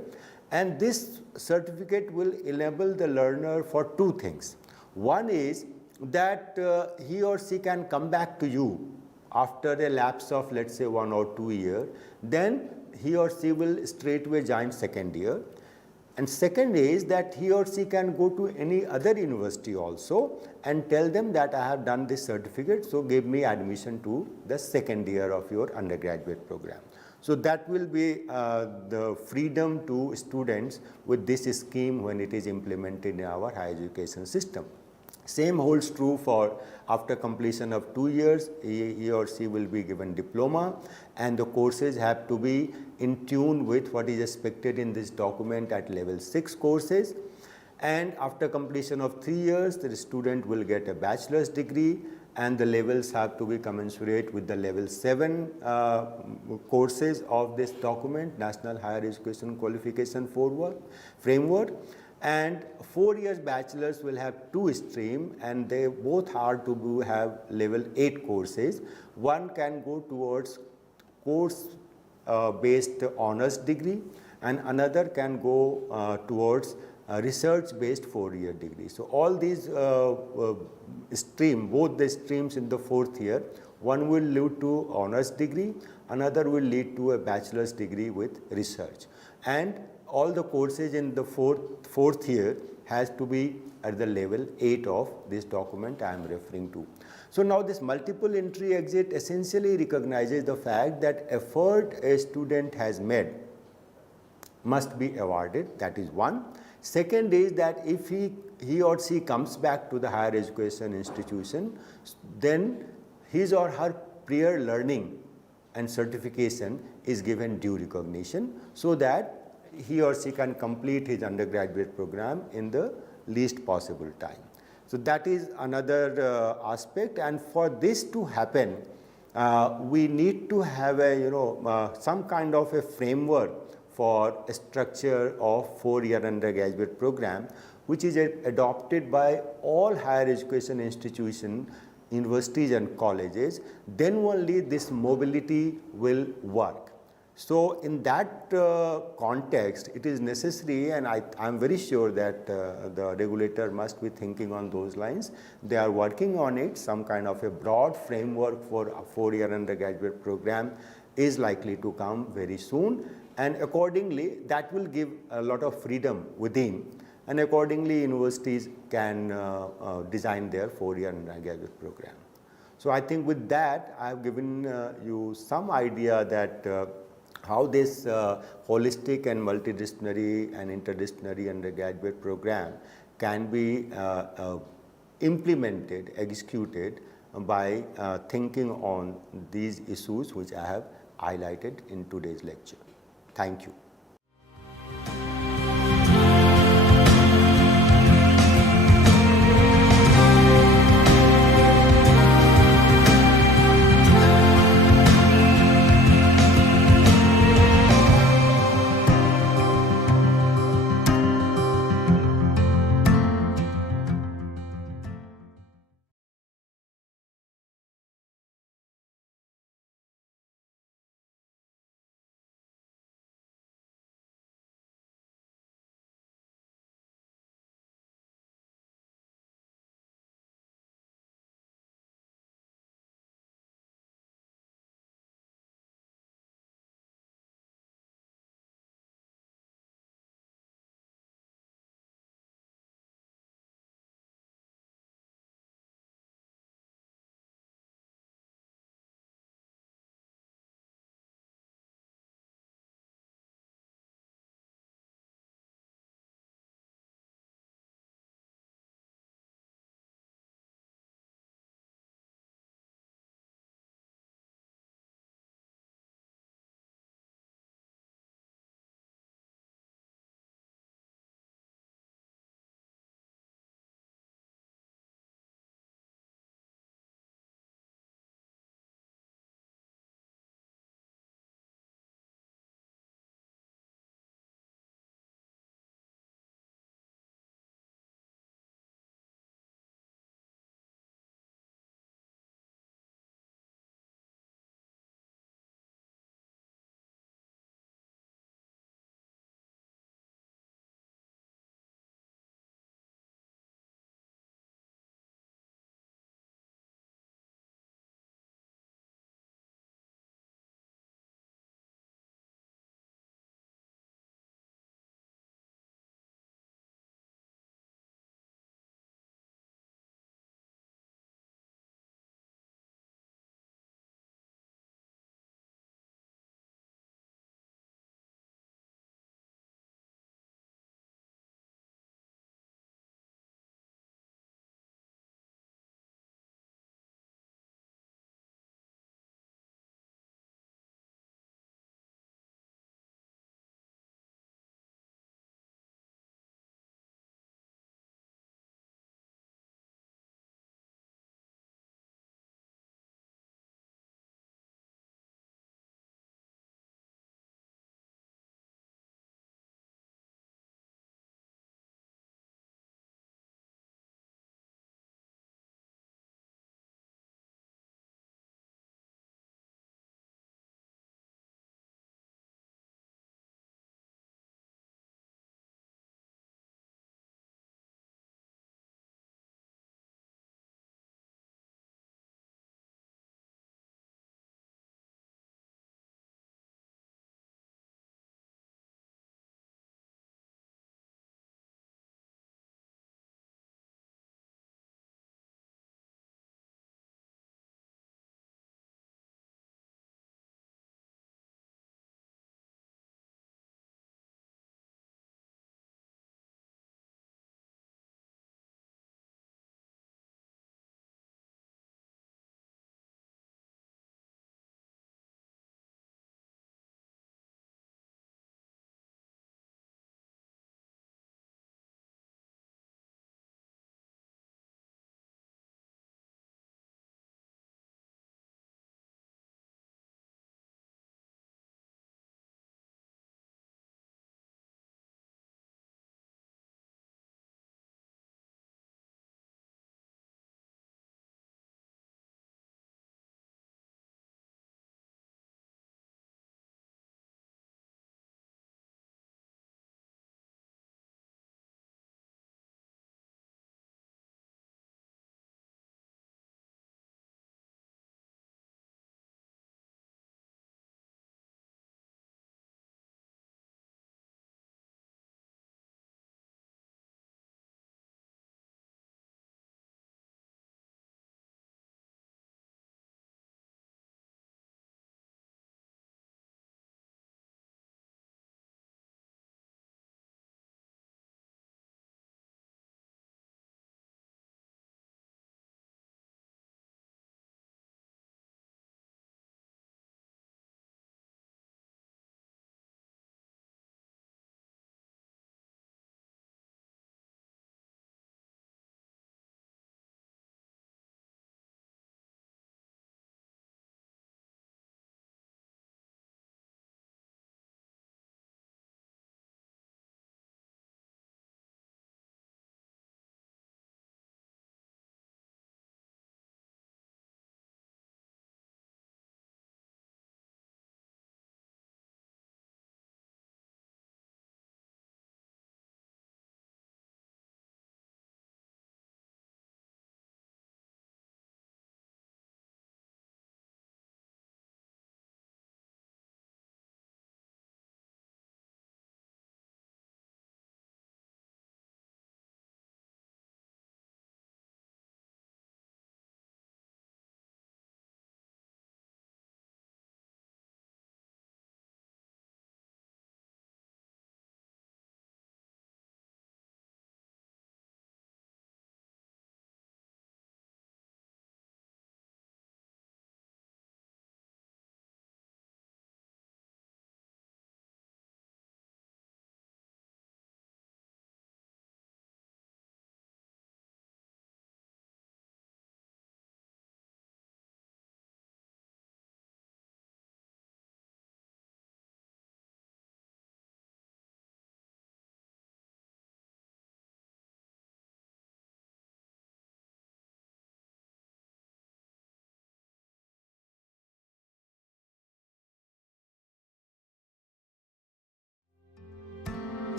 And this certificate will enable the learner for 2 things. One is that he or she can come back to you after a lapse of, let's say, 1 or 2 years, then he or she will straightway join second year. And second is that he or she can go to any other university also and tell them that I have done this certificate, so give me admission to the second year of your undergraduate program. So that will be the freedom to students with this scheme when it is implemented in our higher education system. Same holds true for after completion of 2 years, he or she will be given diploma, and the courses have to be in tune with what is expected in this document at level 6 courses. And after completion of 3 years, the student will get a bachelor's degree, and the levels have to be commensurate with the level 7 courses of this document, National Higher Education Qualification Framework. And 4 years bachelor's will have 2 streams, and they both are to have level 8 courses. One can go towards course based honors degree, and another can go towards research based 4-year degree. So all these both the streams in the 4th year, one will lead to honors degree, another will lead to a bachelor's degree with research. And all the courses in the fourth year has to be at the level 8 of this document I am referring to. So now this multiple entry exit essentially recognizes the fact that effort a student has made must be awarded, that is one. Second is that if he or she comes back to the higher education institution, then his or her prior learning and certification is given due recognition, so that he or she can complete his undergraduate program in the least possible time. So that is another aspect, and for this to happen, we need to have a some kind of a framework for a structure of 4-year undergraduate program, which is adopted by all higher education institutions, universities and colleges. Then only this mobility will work. So in that context, it is necessary, and I am very sure that the regulator must be thinking on those lines. They are working on it. Some kind of a broad framework for a 4-year undergraduate program is likely to come very soon, and accordingly that will give a lot of freedom within, and accordingly universities can design their 4-year undergraduate program. So I think with that I have given you some idea that how this holistic and multidisciplinary and interdisciplinary undergraduate program can be implemented, executed by thinking on these issues which I have highlighted in today's lecture. Thank you.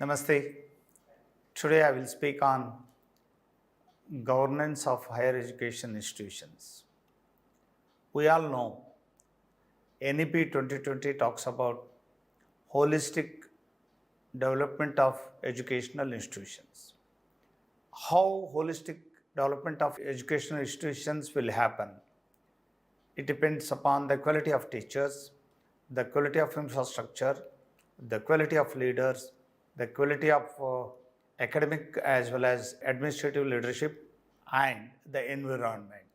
Namaste. Today I will speak on governance of higher education institutions. We all know NEP-2020 talks about holistic development of educational institutions. How holistic development of educational institutions will happen? It depends upon the quality of teachers, the quality of infrastructure, the quality of leaders, the quality of academic as well as administrative leadership, and the environment.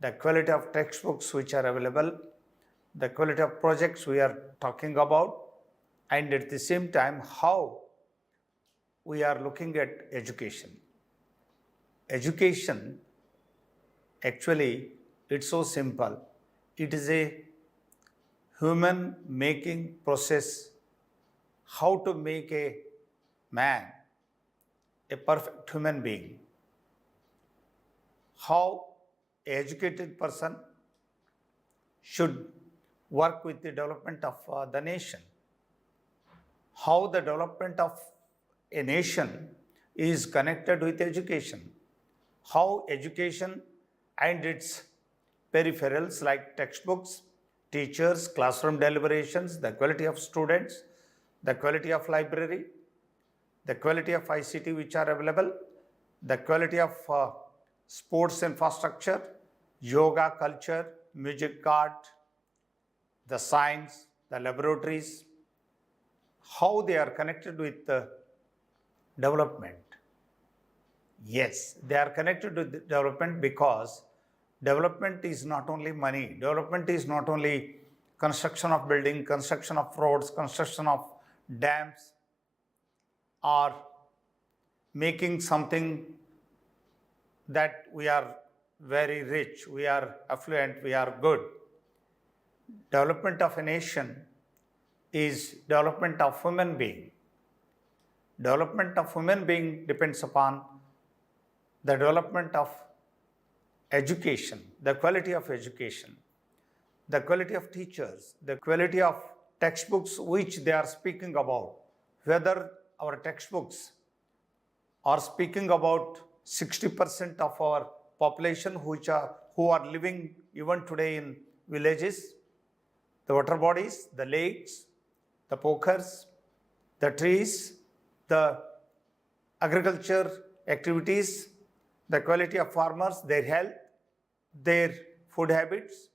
The quality of textbooks which are available, the quality of projects we are talking about, and at the same time, how we are looking at education. Education, actually, it's so simple. It is a human making process, how to make a man a perfect human being. How an educated person should work with the development of the nation. How the development of a nation is connected with education. How education and its peripherals like textbooks, teachers, classroom deliberations, the quality of students, the quality of library, the quality of ICT which are available, the quality of sports infrastructure, yoga culture, music art, the science, the laboratories, how they are connected with development. Yes, they are connected with development because development is not only money. Development is not only construction of building, construction of roads, construction of dams, or making something that we are very rich, we are affluent, we are good. Development of a nation is development of human being. Development of human being depends upon the development of education, the quality of education, the quality of teachers, the quality of textbooks which they are speaking about. Whether our textbooks are speaking about 60% of our population who are living even today in villages, the water bodies, the lakes, the pokers, the trees, the agriculture activities, the quality of farmers, their health, their food habits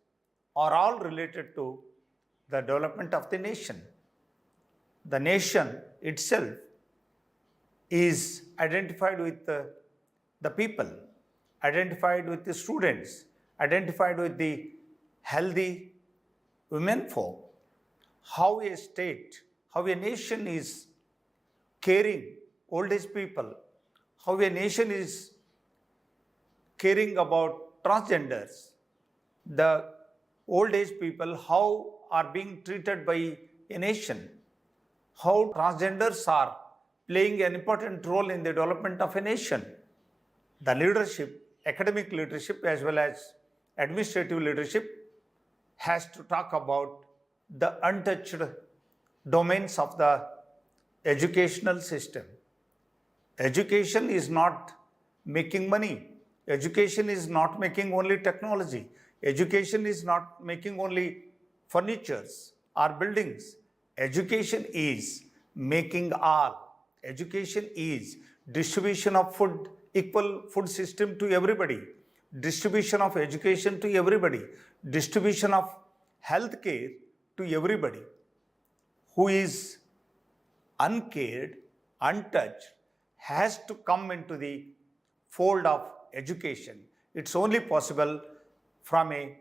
are all related to the development of the nation. The nation itself is identified with the people, identified with the students, identified with the healthy women folk. How a state, how a nation is caring old age people, how a nation is caring about transgenders, the old age people, how are being treated by a nation, how transgenders are playing an important role in the development of a nation. The leadership, academic leadership as well as administrative leadership has to talk about the untouched domains of the educational system. Education is not making money. Education is not making only technology. Education is not making only furnitures or buildings. Education is making all. Education is distribution of food, equal food system to everybody, distribution of education to everybody, distribution of health care to everybody. Who is uncared, untouched, has to come into the fold of education. It's only possible from a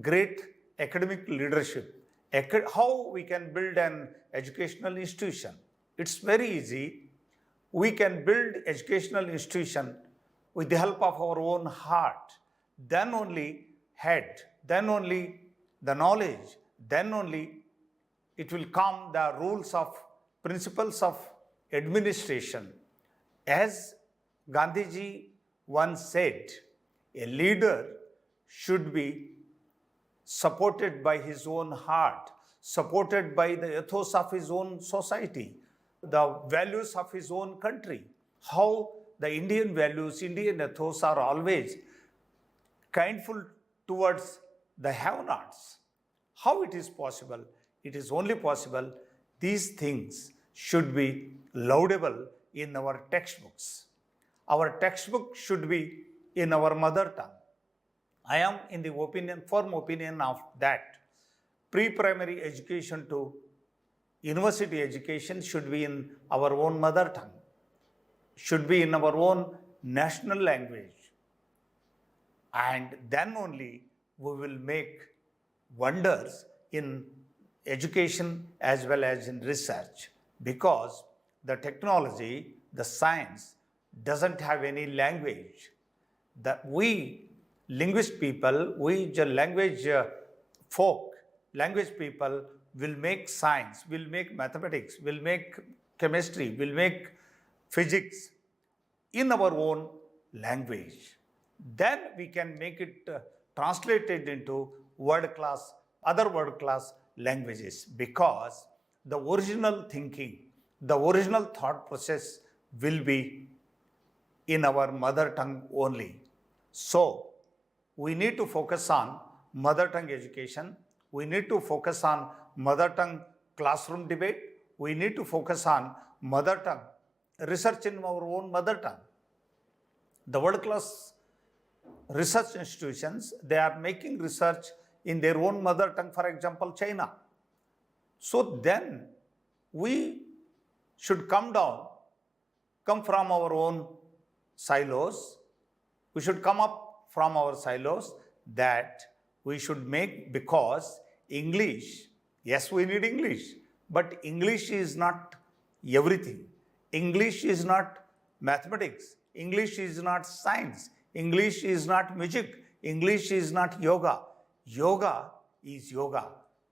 great academic leadership. How we can build an educational institution? It's very easy. We can build educational institution with the help of our own heart. Then only head, then only the knowledge, then only it will come the rules of principles of administration. As Gandhiji once said, a leader should be supported by his own heart, supported by the ethos of his own society, the values of his own country, how the Indian values, Indian ethos are always kindful towards the have-nots. How it is possible? It is only possible these things should be laudable in our textbooks. Our textbook should be in our mother tongue. I am in the firm opinion of that. Pre-primary education to university education should be in our own mother tongue, should be in our own national language. And then only we will make wonders in education as well as in research, because the technology, the science doesn't have any language. That we linguist people, we the language language people will make science, will make mathematics, will make chemistry, will make physics in our own language. Then we can make it translated into other world class languages, because the original thinking, the original thought process will be in our mother tongue only. So we need to focus on mother tongue education. We need to focus on mother tongue classroom debate. We need to focus on mother tongue research in our own mother tongue. The world class research institutions, they are making research in their own mother tongue, for example, China. So then we should come from our own silos. We should come up from our silos that we should make, because English, yes, we need English, but English is not everything. English is not mathematics. English is not science. English is not music. English is not yoga. Yoga is yoga.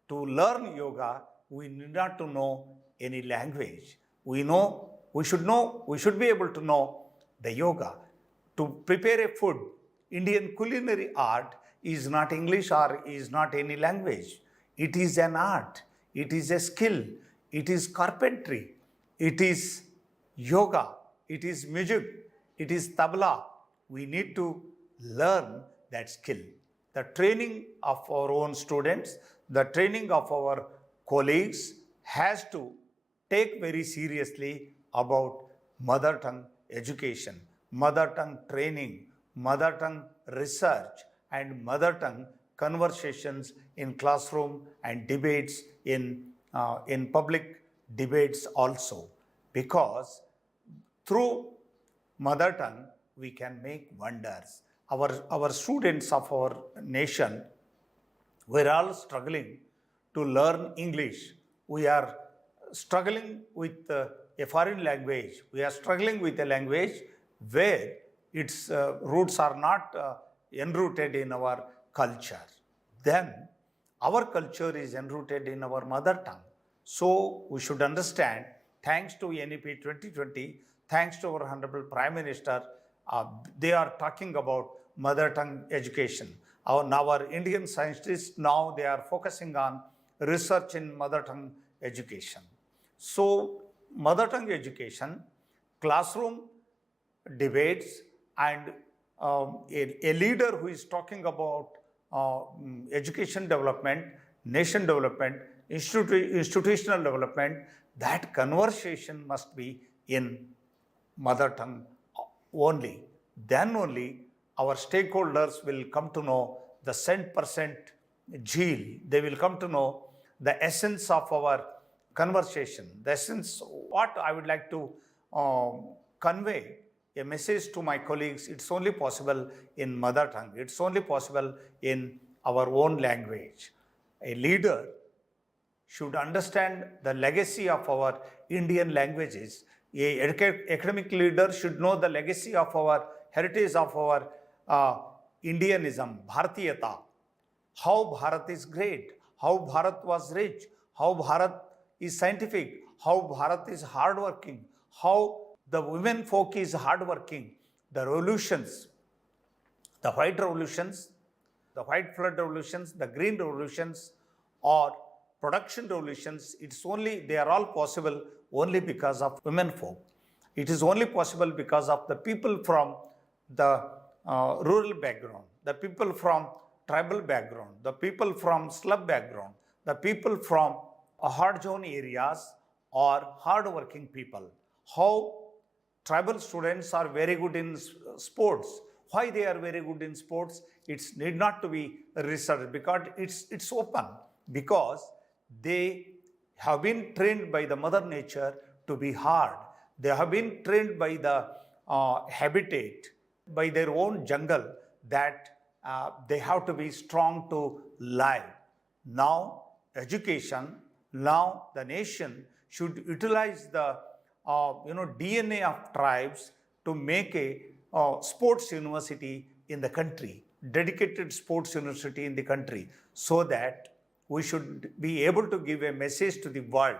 To learn yoga, we need not to know any language. We should be able to know the yoga. To prepare a food, Indian culinary art is not English or is not any language. It is an art. It is a skill. It is carpentry. It is yoga. It is music. It is tabla. We need to learn that skill. The training of our own students, the training of our colleagues has to take very seriously about mother tongue education, mother tongue training, mother tongue research, and mother tongue conversations in classroom and debates in public debates also. Because through mother tongue, we can make wonders. Our students of our nation, we're all struggling to learn English. We are struggling with a foreign language. We are struggling with a language where its roots are not enrooted in our culture. Then our culture is enrooted in our mother tongue. So we should understand, thanks to NEP 2020, thanks to our Honorable Prime Minister, they are talking about mother tongue education. Our Indian scientists now they are focusing on research in mother tongue education. So mother tongue education, classroom debates, and a leader who is talking about education development, nation development, institutional development, that conversation must be in mother tongue only. Then only our stakeholders will come to know the cent% zeal. They will come to know the essence of our conversation. The essence, what I would like to convey a message to my colleagues, it's only possible in mother tongue. It's only possible in our own language. A leader should understand the legacy of our Indian languages. A academic leader should know the legacy of our heritage of our Indianism, Bharatiyata. How Bharat is great, how Bharat was rich, how Bharat is scientific, how Bharat is hardworking, how the women folk is hardworking. The revolutions, the white revolutions, the white flood revolutions, the green revolutions, or production revolutions, they are all possible only because of women folk. It is only possible because of the people from the rural background, the people from tribal background, the people from slum background, the people from hard zone areas or hard working people. How tribal students are very good in sports. Why they are very good in sports? It need not to be researched because it's open, because they have been trained by the mother nature to be hard. They have been trained by the habitat, by their own jungle, that they have to be strong to live. Now education, now the nation should utilize the DNA of tribes to make a sports university in the country, dedicated sports university in the country, so that we should be able to give a message to the world.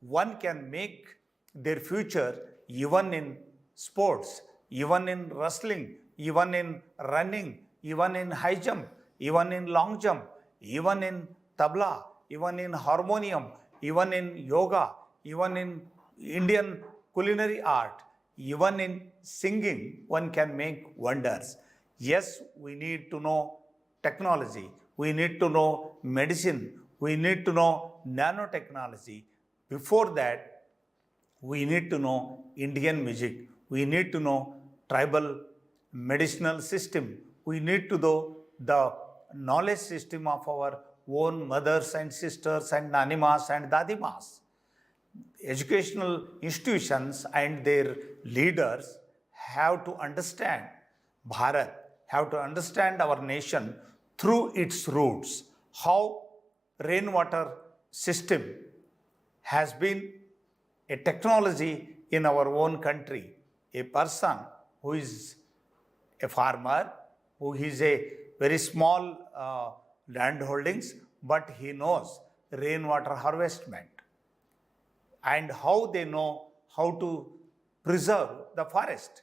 One can make their future even in sports, even in wrestling, even in running, even in high jump, even in long jump, even in tabla, even in harmonium, even in yoga, even in Indian culinary art, even in singing, one can make wonders. Yes, we need to know technology, we need to know medicine, we need to know nanotechnology. Before that, we need to know Indian music, we need to know tribal medicinal system, we need to know the knowledge system of our own mothers and sisters and nanimas and dadimas. Educational institutions and their leaders have to understand Bharat, have to understand our nation through its roots, how rainwater system has been a technology in our own country. A person who is a farmer, who is a very small land holdings, but he knows rainwater harvestment, and how they know how to preserve the forest,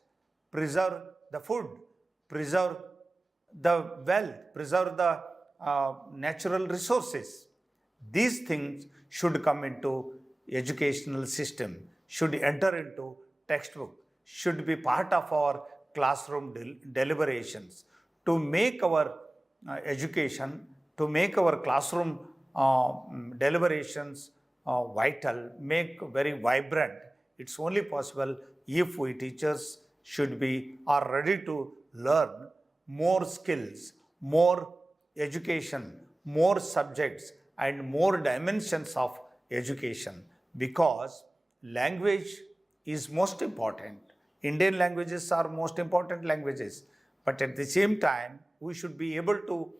preserve the food, preserve the wealth, preserve the natural resources. These things should come into educational system, should enter into textbook, should be part of our classroom deliberations to make our education, to make our classroom deliberations vital, make very vibrant. It's only possible if we teachers are ready to learn more skills, more education, more subjects, and more dimensions of education, because language is most important. Indian languages are most important languages, but at the same time, we should be able to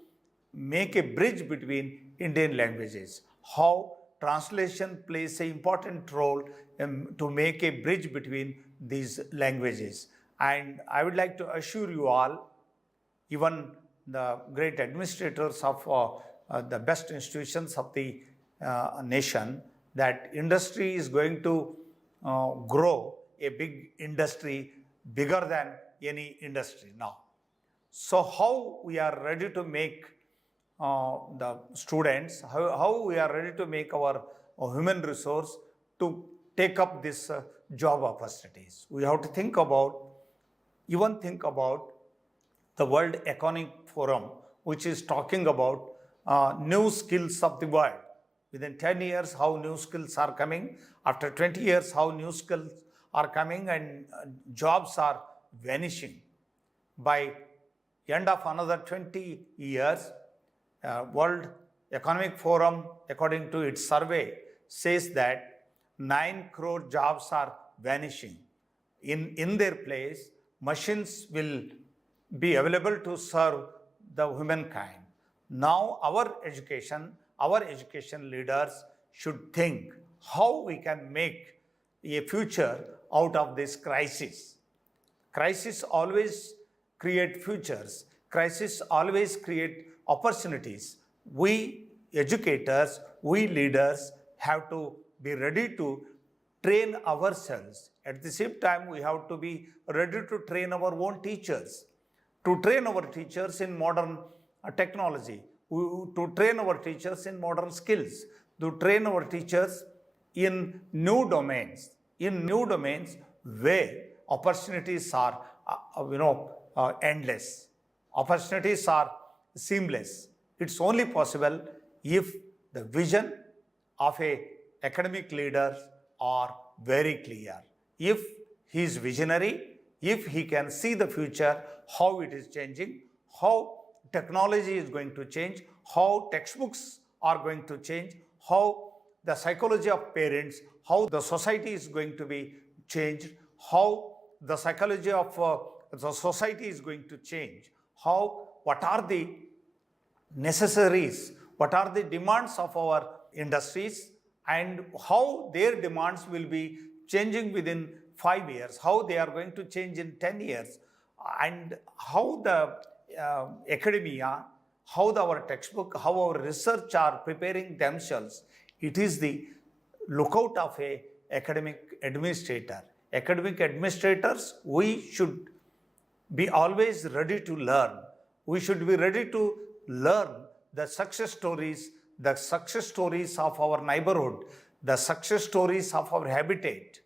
make a bridge between Indian languages. How translation plays an important role to make a bridge between these languages. And I would like to assure you all, even the great administrators of the best institutions of the nation, that industry is going to grow a big industry, bigger than any industry now. So how we are ready to make the students, how we are ready to make our human resource to take up this job opportunities. We have to think about the World Economic Forum, which is talking about new skills of the world. Within 10 years, how new skills are coming. After 20 years, how new skills are coming and jobs are vanishing. By end of another 20 years, World Economic Forum, according to its survey, says that 9 crore jobs are vanishing. In their place, machines will be available to serve the humankind. Now our education leaders should think how we can make a future out of this crisis. Crisis always create futures. Crisis always create opportunities. We educators, we leaders have to be ready to train ourselves. At the same time, we have to be ready to train our own teachers, to train our teachers in modern technology, to train our teachers in modern skills, to train our teachers in new domains, where opportunities are, endless. Opportunities are seamless. It's only possible if the vision of a academic leader are very clear. If he is visionary, if he can see the future, how it is changing, how technology is going to change, how textbooks are going to change, how the psychology of parents, how the society is going to be changed, how the psychology of the society is going to change, what are the necessaries, what are the demands of our industries, and how their demands will be changing within 5 years, how they are going to change in 10 years, and how the academia, how our textbook, how our research are preparing themselves. It is the lookout of a academic administrator. Academic administrators, we should be always ready to learn. We should be ready to learn the success stories of our neighborhood, the success stories of our habitat.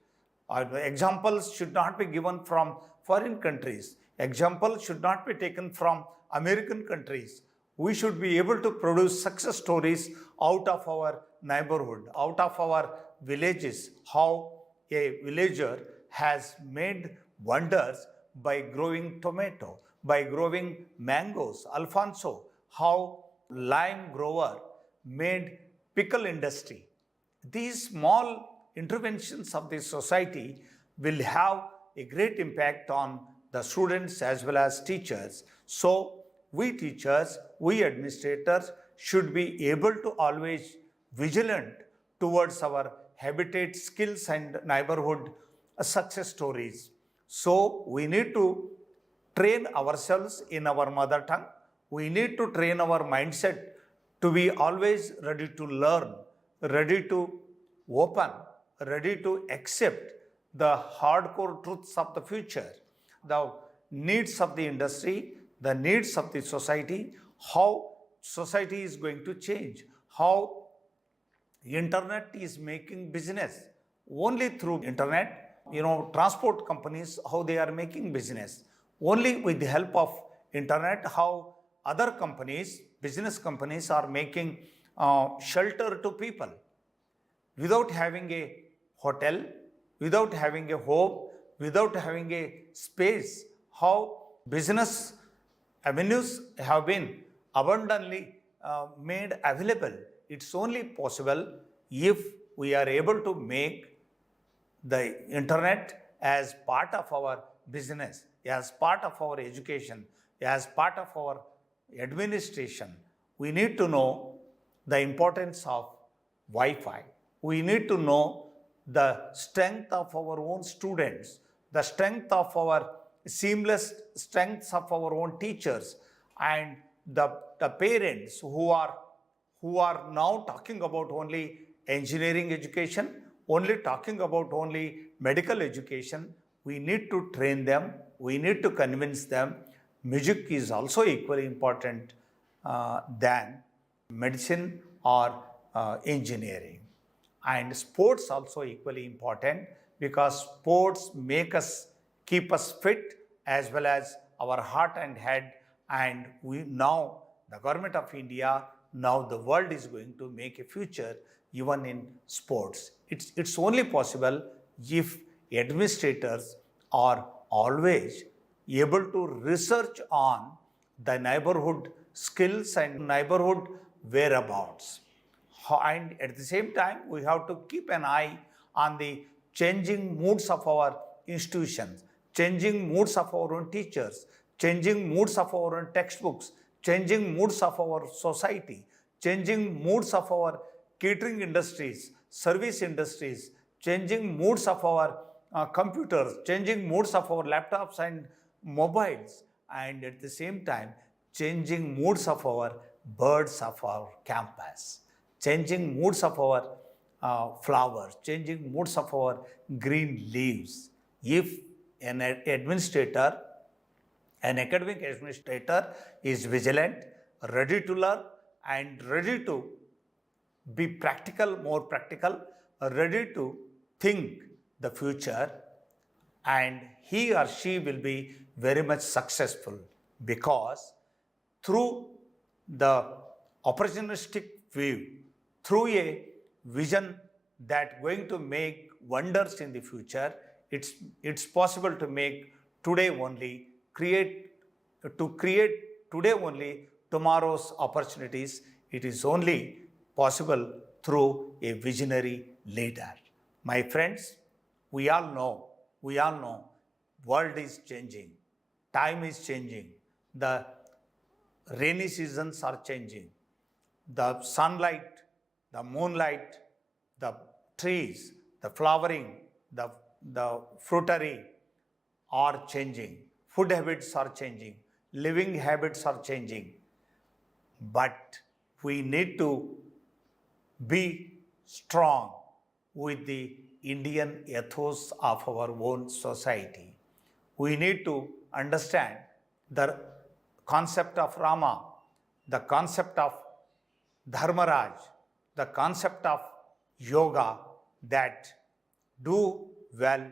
Examples should not be given from foreign countries. Examples should not be taken from American countries. We should be able to produce success stories out of our neighborhood, out of our villages, how a villager has made wonders by growing tomato, by growing mangoes, Alfonso, how lime grower made pickle industry. These small interventions of the society will have a great impact on the students as well as teachers. So we teachers, we administrators should be able to always vigilant towards our habitat skills and neighborhood success stories. So we need to train ourselves in our mother tongue. We need to train our mindset to be always ready to learn, ready to open, ready to accept the hardcore truths of the future, the needs of the industry, the needs of the society, how society is going to change, how internet is making business. Only through internet, transport companies, how they are making business. Only with the help of internet, how other companies, business companies are making shelter to people. Without having a hotel, without having a home, without having a space, how business avenues have been abundantly made available. It's only possible if we are able to make the internet as part of our business, as part of our education, as part of our administration. We need to know the importance of Wi-Fi. We need to know the strength of our own students, the strength of our seamless strengths of our own teachers, and the parents who are now talking about only engineering education, only talking about only medical education. We need to train them. We need to convince them. Music is also equally important than medicine or engineering. And sports also equally important, because sports keep us fit as well as our heart and head. And now the government of India, now the world is going to make a future even in sports. It's only possible if administrators are always able to research on the neighborhood skills and neighborhood whereabouts. And at the same time, we have to keep an eye on the changing moods of our institutions, changing moods of our own teachers, changing moods of our own textbooks, changing moods of our society, changing moods of our catering industries, service industries, changing moods of our computers, changing moods of our laptops and mobiles, and at the same time, changing moods of our birds of our campus, changing moods of our flowers, changing moods of our green leaves. If an administrator, an academic administrator is vigilant, ready to learn, and ready to be practical, more practical, ready to think the future, and he or she will be very much successful, because through the opportunistic view, through a vision that going to make wonders in the future, it's possible to make today only, create today only tomorrow's opportunities. It is only possible through a visionary leader. My friends, we all know, world is changing, time is changing, the rainy seasons are changing, the sunlight, the moonlight, the trees, the flowering, the fruitery are changing, food habits are changing, living habits are changing. But we need to be strong with the Indian ethos of our own society. We need to understand the concept of Rama, the concept of Dharmaraj, the concept of yoga, that do well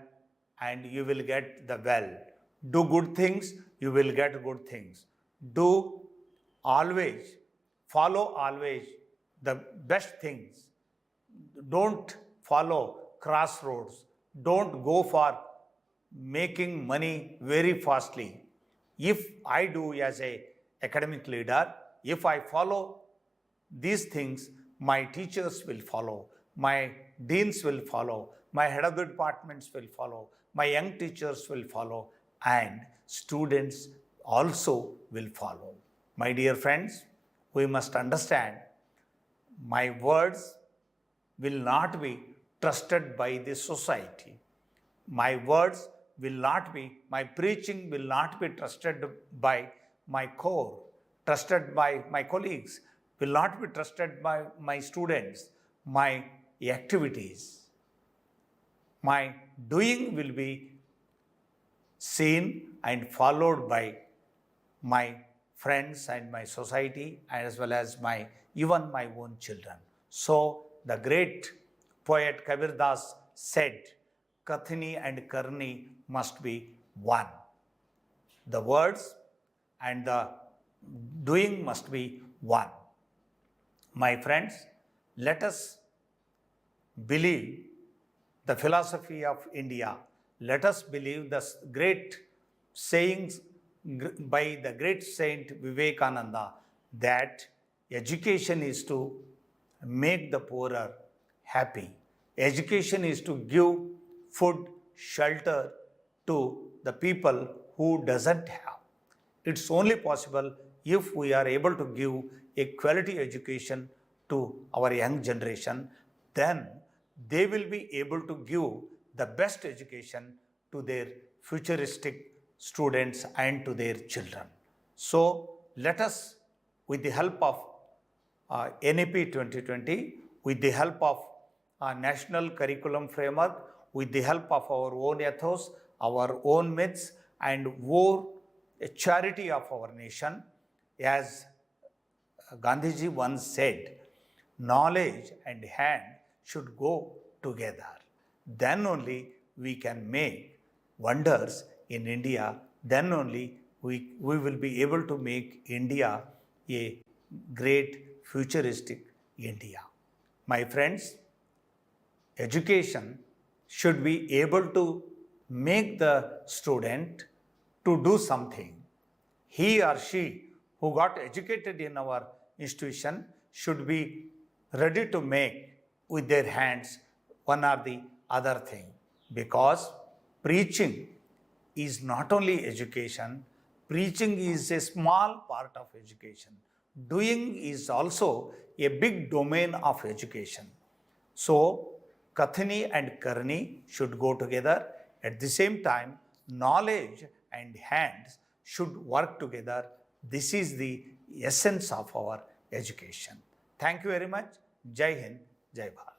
and you will get the well. Do good things, you will get good things. Do always, follow always the best things. Don't follow crossroads. Don't go for making money very fastly. If I do as a academic leader, if I follow these things, my teachers will follow, my deans will follow, my head of the departments will follow, my young teachers will follow, and students also will follow. My dear friends, we must understand, my words will not be trusted by the society. My words will not be, my preaching will not be trusted by my corps, trusted by my colleagues, will not be trusted by my students, my activities. My doing will be seen and followed by my friends and my society, as well as even my own children. So the great poet Kabir Das said, Kathini and Karni must be one. The words and the doing must be one. My friends, let us believe the philosophy of India. Let us believe the great sayings by the great saint Vivekananda, that education is to make the poorer happy. Education is to give food, shelter to the people who doesn't have. It's only possible if we are able to give a quality education to our young generation, then they will be able to give the best education to their futuristic students and to their children. So let us, with the help of NEP-2020, with the help of National Curriculum Framework, with the help of our own ethos, our own myths, and a charity of our nation, as Gandhiji once said, knowledge and hand should go together. Then only we can make wonders in India. Then only we will be able to make India a great futuristic India. My friends, education should be able to make the student to do something. He or she who got educated in our institution should be ready to make with their hands one or the other thing, because preaching is not only education, preaching is a small part of education. Doing is also a big domain of education. So, Kathini and Karni should go together. At the same time, knowledge and hands should work together. This is the essence of our education. Thank you very much. Jai Hind, Jai Bharat.